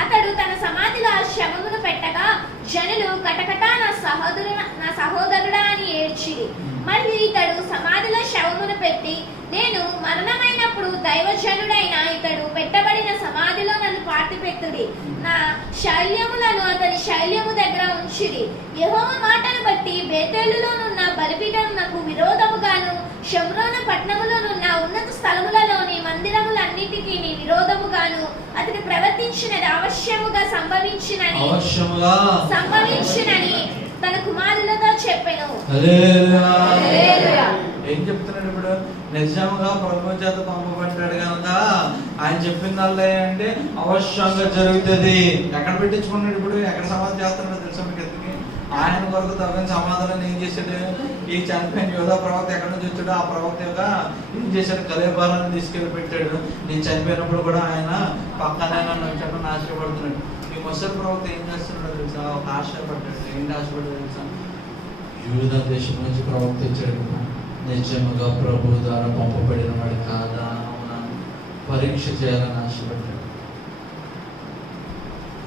అతడు తన సమాధిలో ఆ శవమును పెట్టగా జనులు కటకట నా సహోదరుడా అని ఏడ్చిరి. మరియు ఇతడు సమాధిలో శవమును పెట్టి, నేను మరణమైనప్పుడు దైవజనుడైన ఇతడు పెట్టబడిన సమాధిలో నన్ను పాతిపెట్టుడి, నా శల్యములను అతని శల్యము దగ్గర ఉంచిరి. యెహోవా మాటను బట్టి బేతేలులోనున్న బలిపీఠమునకు విరోధముగాను షమ్రోను పట్టణములోనున్న ఉన్నత స్థలములలోని మందిరములన్నిటికీ విరోధముగాను అతడు ప్రవర్తించినది అవశ్యముగా సంభవించినని తన కుమారులతో చెప్పెను. ఏం చెప్తున్నాడు ఇప్పుడు? నిజంగా ప్రభు చేత పంపబడ్డాడు కనుక ఆయన చెప్పిందల్లా అంటే అవశ్యంగా జరుగుతుంది. ఎక్కడ పెట్టించుకున్నాడు ఇప్పుడు? ఎక్కడ సమాధి చేస్తున్నాడు తెలుసా మీకు? ఎందుకు ఆయన కొరకు తగిన సమాధానం ఏం చేశాడు? ఈ చనిపోయిన యోధా ప్రవక్త ఎక్కడి నుంచి వచ్చాడు? ఆ ప్రవక్త యొక్క ఏం చేశాడు? కలేబారాన్ని తీసుకెళ్ళి పెట్టాడు. నేను చనిపోయినప్పుడు కూడా ఆయన పక్కనే నన్ను చెప్పని ఆశపడుతున్నాడు. ఈ ముసలి ప్రవక్త ఏం చేస్తున్నాడో తెలుసా? ఒక ఆశపడ్డాడు. ఏంటి ఆశపడ్డాడు తెలుసా? యూదా దేశం నుంచి ప్రవక్త వచ్చాడు. నిజముగా ప్రభు ద్వారా పంపబడిన వాడు కాదా పరీక్ష చేయాలని ఆశపడ్డాడు.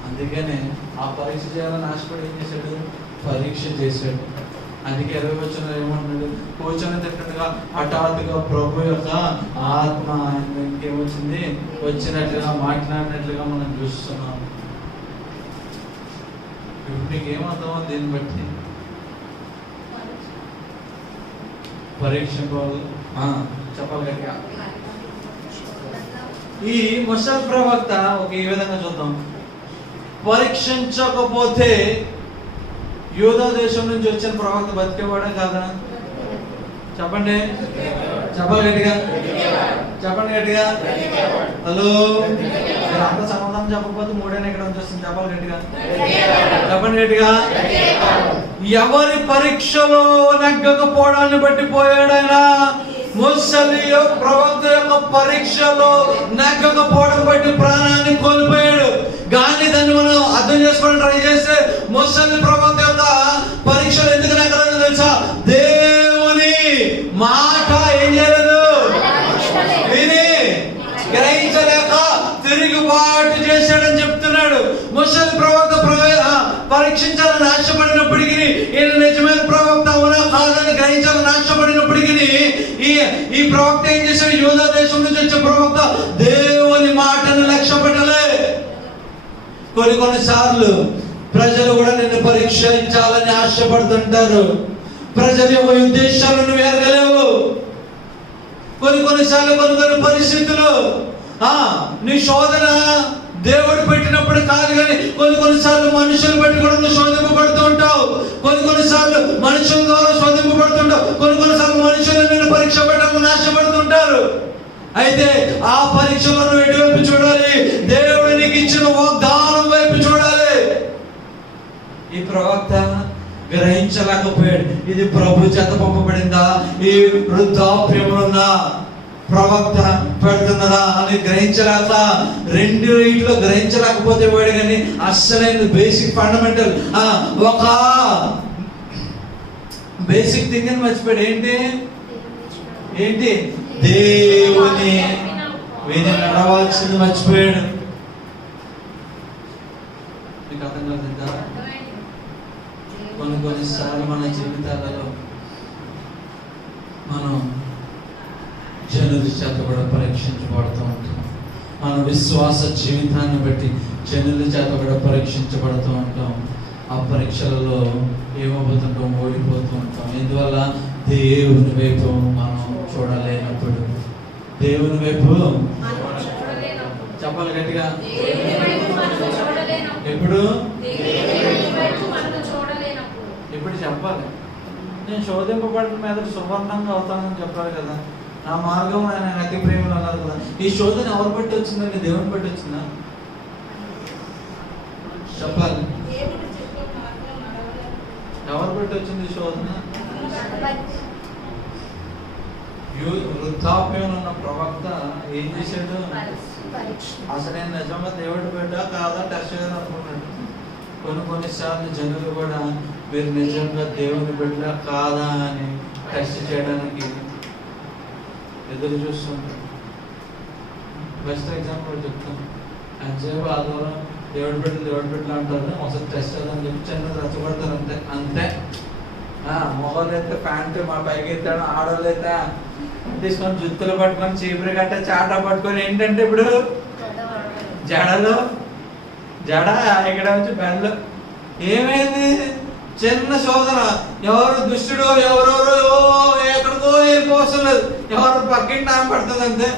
అందుకనే ఆ పరీక్ష చేయాలని ఆశపడి ఏం చేశాడు? పరీక్ష చేశాడు. అందుకే 20 వచనంలో ఏమంటున్నాడు? కూర్చొని తిట్టగా హఠాత్తుగా ప్రభు యొక్క ఆత్మ ఏమొచ్చింది? వచ్చినట్లుగా మాట్లాడినట్లుగా మనం చూస్తున్నాం. ఇప్పుడు మీకు ఏమర్థమో దీన్ని బట్టి పరీక్ష చెప్పాలి గట్టిగా. ఈ ముసల్ ప్రవక్త ఒక ఈ విధంగా చూద్దాం. పరీక్షించకపోతే యూదా దేశం నుంచి వచ్చిన ప్రవక్త బతికేవాడా కాదా? చెప్పండి, చెప్పాలి గట్టిగా, చెప్పండి గట్టిగా. హలో, మీరు అంత సమాధానం చెప్పకపోతే మూడేనా ఇక్కడ వచ్చేస్తుంది. చెప్పాలి గట్టిగా, చెప్పండి గట్టిగా. ఎవరి పరీక్షలో నెగ్గకపోవడాన్ని బట్టి పోయాడైనా? ముసలి ప్రవక్త యొక్క పరీక్షలో నెగ్గకపోవడం బట్టి ప్రాణాన్ని కోల్పోయాడు. కానీ దాన్ని మనం అర్థం చేసుకోవడం ట్రై చేస్తే ముసలి ప్రవక్త యొక్క పరీక్షలు ఎందుకు నెగ్గలేదు తెలుసా? దేవుని మాట ఏం చేయలేదు, విని గ్రహించలేక తిరుగుబాటు చేశాడని చెప్తున్నాడు. ముసలి ప్రవక్త పరీక్షించాలని ఆశపడినప్పటికీ, ఈయన నిజమైన ప్రవక్త అవునా కాదని గ్రహించాలని ఆశపడినప్పటికీ ఈ ప్రవక్త ఏం చేశాడు? యూదా దేశం నుంచి వచ్చే ప్రవక్త దేవుని మాటను లక్ష్య పెట్టలే. కొన్నిసార్లు ప్రజలు కూడా నిన్ను పరీక్షించాలని ఆశపడుతుంటారు. ప్రజల యొక్క ఉద్దేశాలను ఎరగలేవు. కొన్నిసార్లు కొన్ని పరిస్థితులు నీ శోధన దేవుడు పెట్టినప్పుడు కాదు, కానీ కొన్నిసార్లు మనుషులు పెట్టి కూడా నువ్వు శోధింపబడుతూ ఉంటావు. కొన్నిసార్లు మనుషుల ద్వారా శోధింపబడుతుంటావు. కొన్నిసార్లు మనుషులు నేను పరీక్ష పెట్టాలని ఆశపడుతుంటారు. అయితే ఆ పరీక్షలో నువ్వు ఎటువైపు చూడాలి? దేవుడు నీకు ఇచ్చిన వాగ్దానం వైపు చూడాలి. ఈ ప్రవక్త గ్రహించలేకపోయాడు. ఇది ప్రభు చేత పంపబడిందా, ఈ వృద్ధాప్యమున్న ప్రవక్త పెడుతున్నదా అని గ్రహించలేక, రెండింటిలో గ్రహించలేకపోతే వాడు కానీ అస్సలైన బేసిక్ ఫండమెంటల్ ఒక బేసిక్ థింగ్ అని మర్చిపోయాడు. ఏంటి? దేవుని విని నడవాల్సింది మర్చిపోయాడు. మీకు అర్థం కాదు? కొన్నిసార్లు మన జీవితాలలో మనం జనుల చేత కూడా పరీక్షించబడుతూ ఉంటాం. మన విశ్వాస జీవితాన్ని బట్టి జనుల చేత కూడా పరీక్షించబడుతూ ఉంటాం. ఆ పరీక్షలలో ఏమవుతుంటాం? ఓడిపోతూ ఉంటాం. ఇందువల్ల దేవుని వైపు మనం చూడలేనప్పుడు, దేవుని వైపు చెప్పాలి గట్టిగా, ఎప్పుడు చెప్పాలి? నేను శోధింపబడిన మీద సువర్ణంగా అవుతానని చెప్పాలి కదా. నా మార్గం ఆయన అతి ప్రేమలు అన్నారు కదా. ఈ శోధన ఎవరు బట్టి వచ్చిందండి? దేవుని బట్టి వచ్చిందా? చెప్పాలి, ఎవరు బట్టి వచ్చింది శోధన? వృద్ధాప్యంలో ఉన్న ప్రవక్త ఏం చేశాడు? అసలు నేను నిజంగా దేవుడి బిడ్డ కాదా టెస్ట్ చేయాలని అనుకున్నాడు. కొన్నిసార్లు జనులు కూడా మీరు నిజంగా దేవుని బిడ్డ కాదా అని టెస్ట్ చేయడానికి ఎదురు చూస్తుంటారు. బెస్ట్ ఎగ్జాంపుల్ చెప్తాను. అంచేపు ఆదివారం దేవుడు బిడ్డలు అంటారు, ఒకసారి టెస్ట్ అని చెప్పి చిన్న రెచ్చగొడతారు అంతే అంతే. మొగలు అయితే ప్యాంటు మా పైకి ఎత్తాడు, ఆడవాళ్ళు అయితే తీసుకొని జుత్తులు పట్టుకొని చీపురు కట్ట చాట పట్టుకొని ఏంటంటే ఇప్పుడు జడలు జడ ఇక్కడ వచ్చి బెండ్లు. ఏమైంది? చిన్న శోధన. ఎవరు దుష్టుడు ఎవరెవరు ఎక్కడికో వెళ్ళిపోవసం లేదు, ఎవరు పక్కింటి ఆమె పడుతుంది అంతే.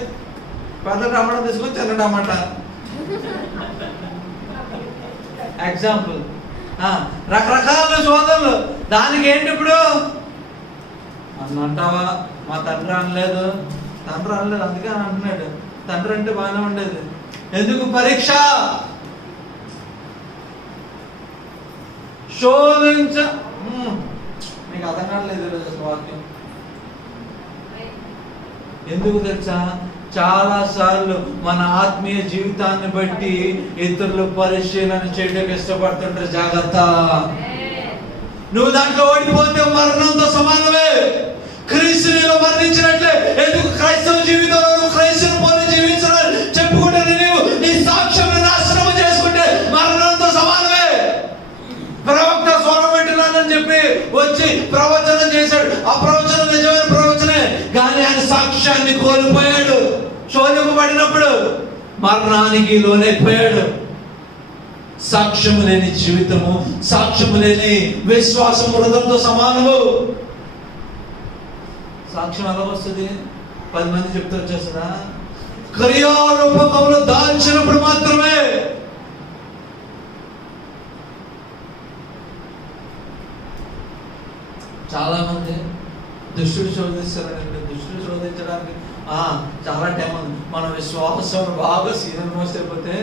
పెద్ద టమాటా తీసుకొని చిన్న టమాటా ఎగ్జాంపుల్. రకరకాల శోధనలు. దానికి ఏంటి ఇప్పుడు అన్న అంటావా? మా తండ్రి అనలేదు అందుకే అని అంటున్నాడు. తండ్రి అంటే బాగానే ఉండేది. ఎందుకు పరీక్ష? శోధించ. మీకు అర్థం కావట్లేదు వాక్యం. ఎందుకు తెలుసా? చాలా సార్లు మన ఆత్మీయ జీవితాన్ని బట్టి ఇతరులు పరిశీలన చేయడానికి ఇష్టపడుతుంటారు. జాగ్రత్త. నువ్వు దాంట్లో ఓడిపోతే మరణంతో సమానమే. క్రీస్తునిలో మరణించినట్లే. ఎందుకు క్రైస్తవ జీవితంలో నువ్వు క్రైస్తవుని పోలి జీవించాలని చెప్పుకుంటే నీవు నీ సాక్ష్యం నాశనం చేసుకుంటే మరణంతో సమానమే. ప్రవక్త స్వరం పెట్టినానని చెప్పి వచ్చి ప్రవచనం చేశాడు. ఆ ప్రవచనం నిజమైన ప్రవచనే, కానీ ఆయన సాక్ష్యాన్ని కోల్పోయాడు. శోధింపబడినప్పుడు మరణానికి లోనైపోయాడు. సాక్ష్యము లేని జీవితము, సాక్ష్యము లేని విశ్వాసం మృతంతో సమానము. సాక్ష్యం ఎలా వస్తుంది? 10 మంది చెప్తూ వచ్చేస్తుందా? క్రియారూపకంలో దాల్చినప్పుడు మాత్రమే. చాలా మంది దుష్టుడు శోధిస్తారండి. దుష్టుడు శోధించడానికి చాలా టైం ఉంది. మన విశ్వాసం బాగా సీజన్ మోస్ట్ అయిపోతే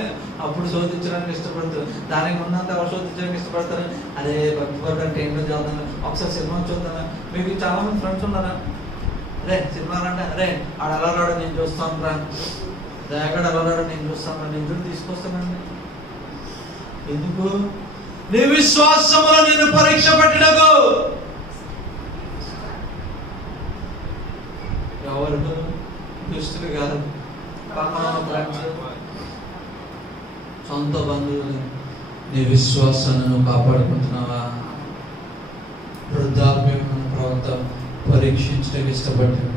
అప్పుడు శోధించడానికి ఇష్టపడతారు. దానికి ఉన్నంత ఎవరు శోధించడానికి ఇష్టపడతారు? అదే భక్తి పడ్డానికి ఏంటో చదువుతాను, ఒకసారి సినిమా చూద్దాను. మీకు చాలా మంది ఫ్రెండ్స్ ఉన్నారా? అరే సినిమా అంటే అరే ఆడ ఎలా రాడు నేను చూస్తాను రా, దయాగడ ఎలా రాడు నేను చూస్తాను రా, నేను చూడు తీసుకొస్తానండి. ఎందుకు? నీ విశ్వాసంలో నేను పరీక్ష పెట్టడకు. ఎవరు? దుష్టులు కాదు, పక్కన ఫ్రెండ్స్, సొంత బంధువులు. నీ విశ్వాసాన్ని నువ్వు కాపాడుకుంటున్నావా? వృద్ధాప్యం ప్రవక్త పరీక్షించడానికి ఇష్టపడ్డాడు.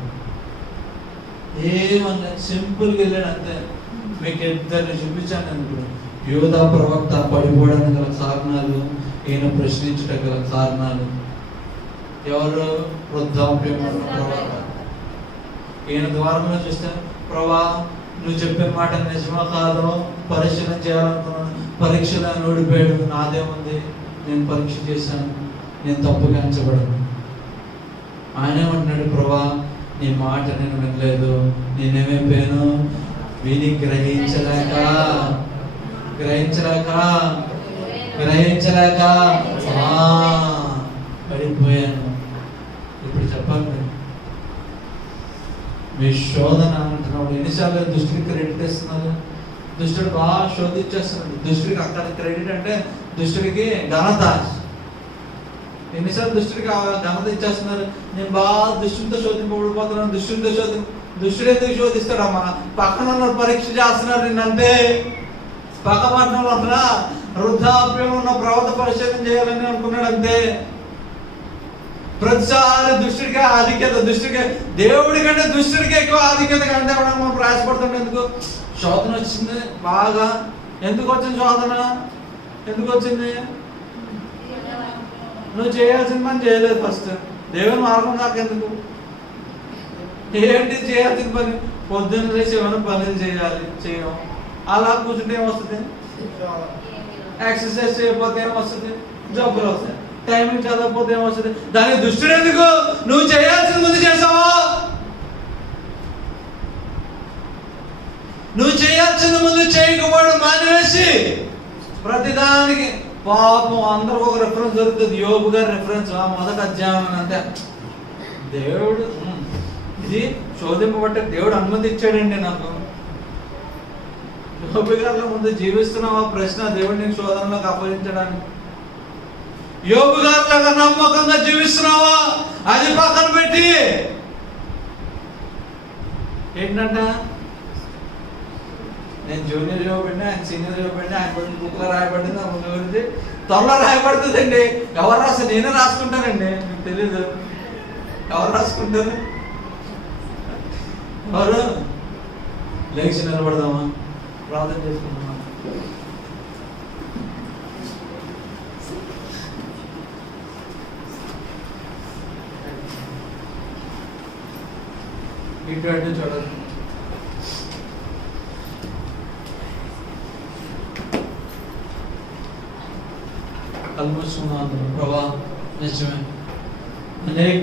ఏమన్నా సింపుల్గా వెళ్ళాడు అంతే. మీకు ఇద్దరిని చూపించాను అనుకో. యోధా ప్రవక్త పడిపోవడానికి గల కారణాలు, ఈయన ప్రశ్నించడానికి గల కారణాలు. ఎవరు? వృద్ధాప్యం ప్రవక్త. ఈయన ద్వారంలో చూస్తే, ప్రభా నువ్వు చెప్పే మాట నిజమా కాదో పరిశీలన చేయాలనుకున్నాను, పరీక్షలో ఓడిపోయాడు, నాదేముంది, నేను పరీక్ష చేశాను, నేను తప్పుగా ఎంచబడను. ఆయన ఏమంటున్నాడు? ప్రభా నీ మాట నేను వినలేదు, నేనేమైపోయాను? విని గ్రహించలేక పడిపోయాను. ఇప్పుడు చెప్పండి, మీ శోధన అంటున్నాడు. ఎన్నిసార్లు దుష్టుడికి క్రెడిట్ ఇస్తున్నారు? దుష్టుడు బాగా శోధించేస్తున్నాడు. దుష్టుడికి అక్కడ క్రెడిట్ అంటే దుష్టుడికి ఘనత. ఎన్నిసార్లు దుష్టుడికి ఘనత ఇచ్చేస్తున్నారు? నేను బాగా దుష్టుడితో శోధింపబడిపోతున్నాను, దుష్టుడు ఎందుకు శోధిస్తాడమ్మా? పక్కన ఉన్న పరీక్ష చేస్తున్నారు నిన్నంతే. పక్క పట్టణంలో ఉన్న వృద్ధాప్యం ఉన్న ప్రవక్త పరిశీలన చేయాలని అనుకున్నాడు అంతే. ప్రతిసారి దుష్టుడికి ఆధిక్యత, దేవుడి కంటే దుష్టుడికి ఎక్కువ ఆధిక్యత కంటే మనం ప్రయాసపడుతుంటే ఎందుకు? శోధన వచ్చింది బాగా. ఎందుకు వచ్చింది శోధన? ఎందుకు వచ్చింది? నువ్వు చేయాల్సిన పని చేయలేదు. ఫస్ట్ దేవుని మార్గం నాకెందుకు? ఏంటి చేయాల్సిన పని? పొద్దున్న లేచి ఏమైనా పనులు చేయం. అలా కూర్చుంటే ఏమొస్తుంది? ఎక్సర్సైజ్ చేయకపోతే ఏమొస్తుంది? జబ్బులు వస్తాయి. టైమింగ్ చదవకపోతే ఏమొస్తుంది? దానికి దుష్టుడు ఎందుకు? నువ్వు చేయాల్సిన ముందు చేసావా? నువ్వు చేయాల్సిన ముందు చేయకపోవడం మానేసి ప్రతిదానికి పాపం అందరికి ఒక రెఫరెన్స్ దొరుకుతుంది. యోబు గారి రెఫరెన్స్ మొదటి అధ్యాయం అంతే. దేవుడు ఇది శోధింపబట్టే దేవుడు అనుమతి ఇచ్చాడండి నాకు. యోబు గారిలో ముందు జీవిస్తున్నావా? ప్రశ్న దేవుడు నీకు శోధనలోకి అప్పగించడానికి. యోబు గారిలాగా నమ్మకంగా జీవిస్తున్నావా? అది పక్కన పెట్టి ఏంటంట నేను జూనియర్ చూపండి, ఆయన సీనియర్ చూపండి, ఆయన కొంచెం బుక్లో రాయబడింది నా ముందు గురించి త్వరలో రాయబడుతుందండి. ఎవరు రాస్తారు? నేనే రాసుకుంటానండి. మీకు తెలీదు ఎవరు రాసుకుంటారు? ఎవరు? లేచి నిలబడదామా, ప్రార్థన చేసుకుందామా? ఇటు అటు చూడండి. కళ్ళు మూసుకున్నాను. ప్రభా నిజమే అనేక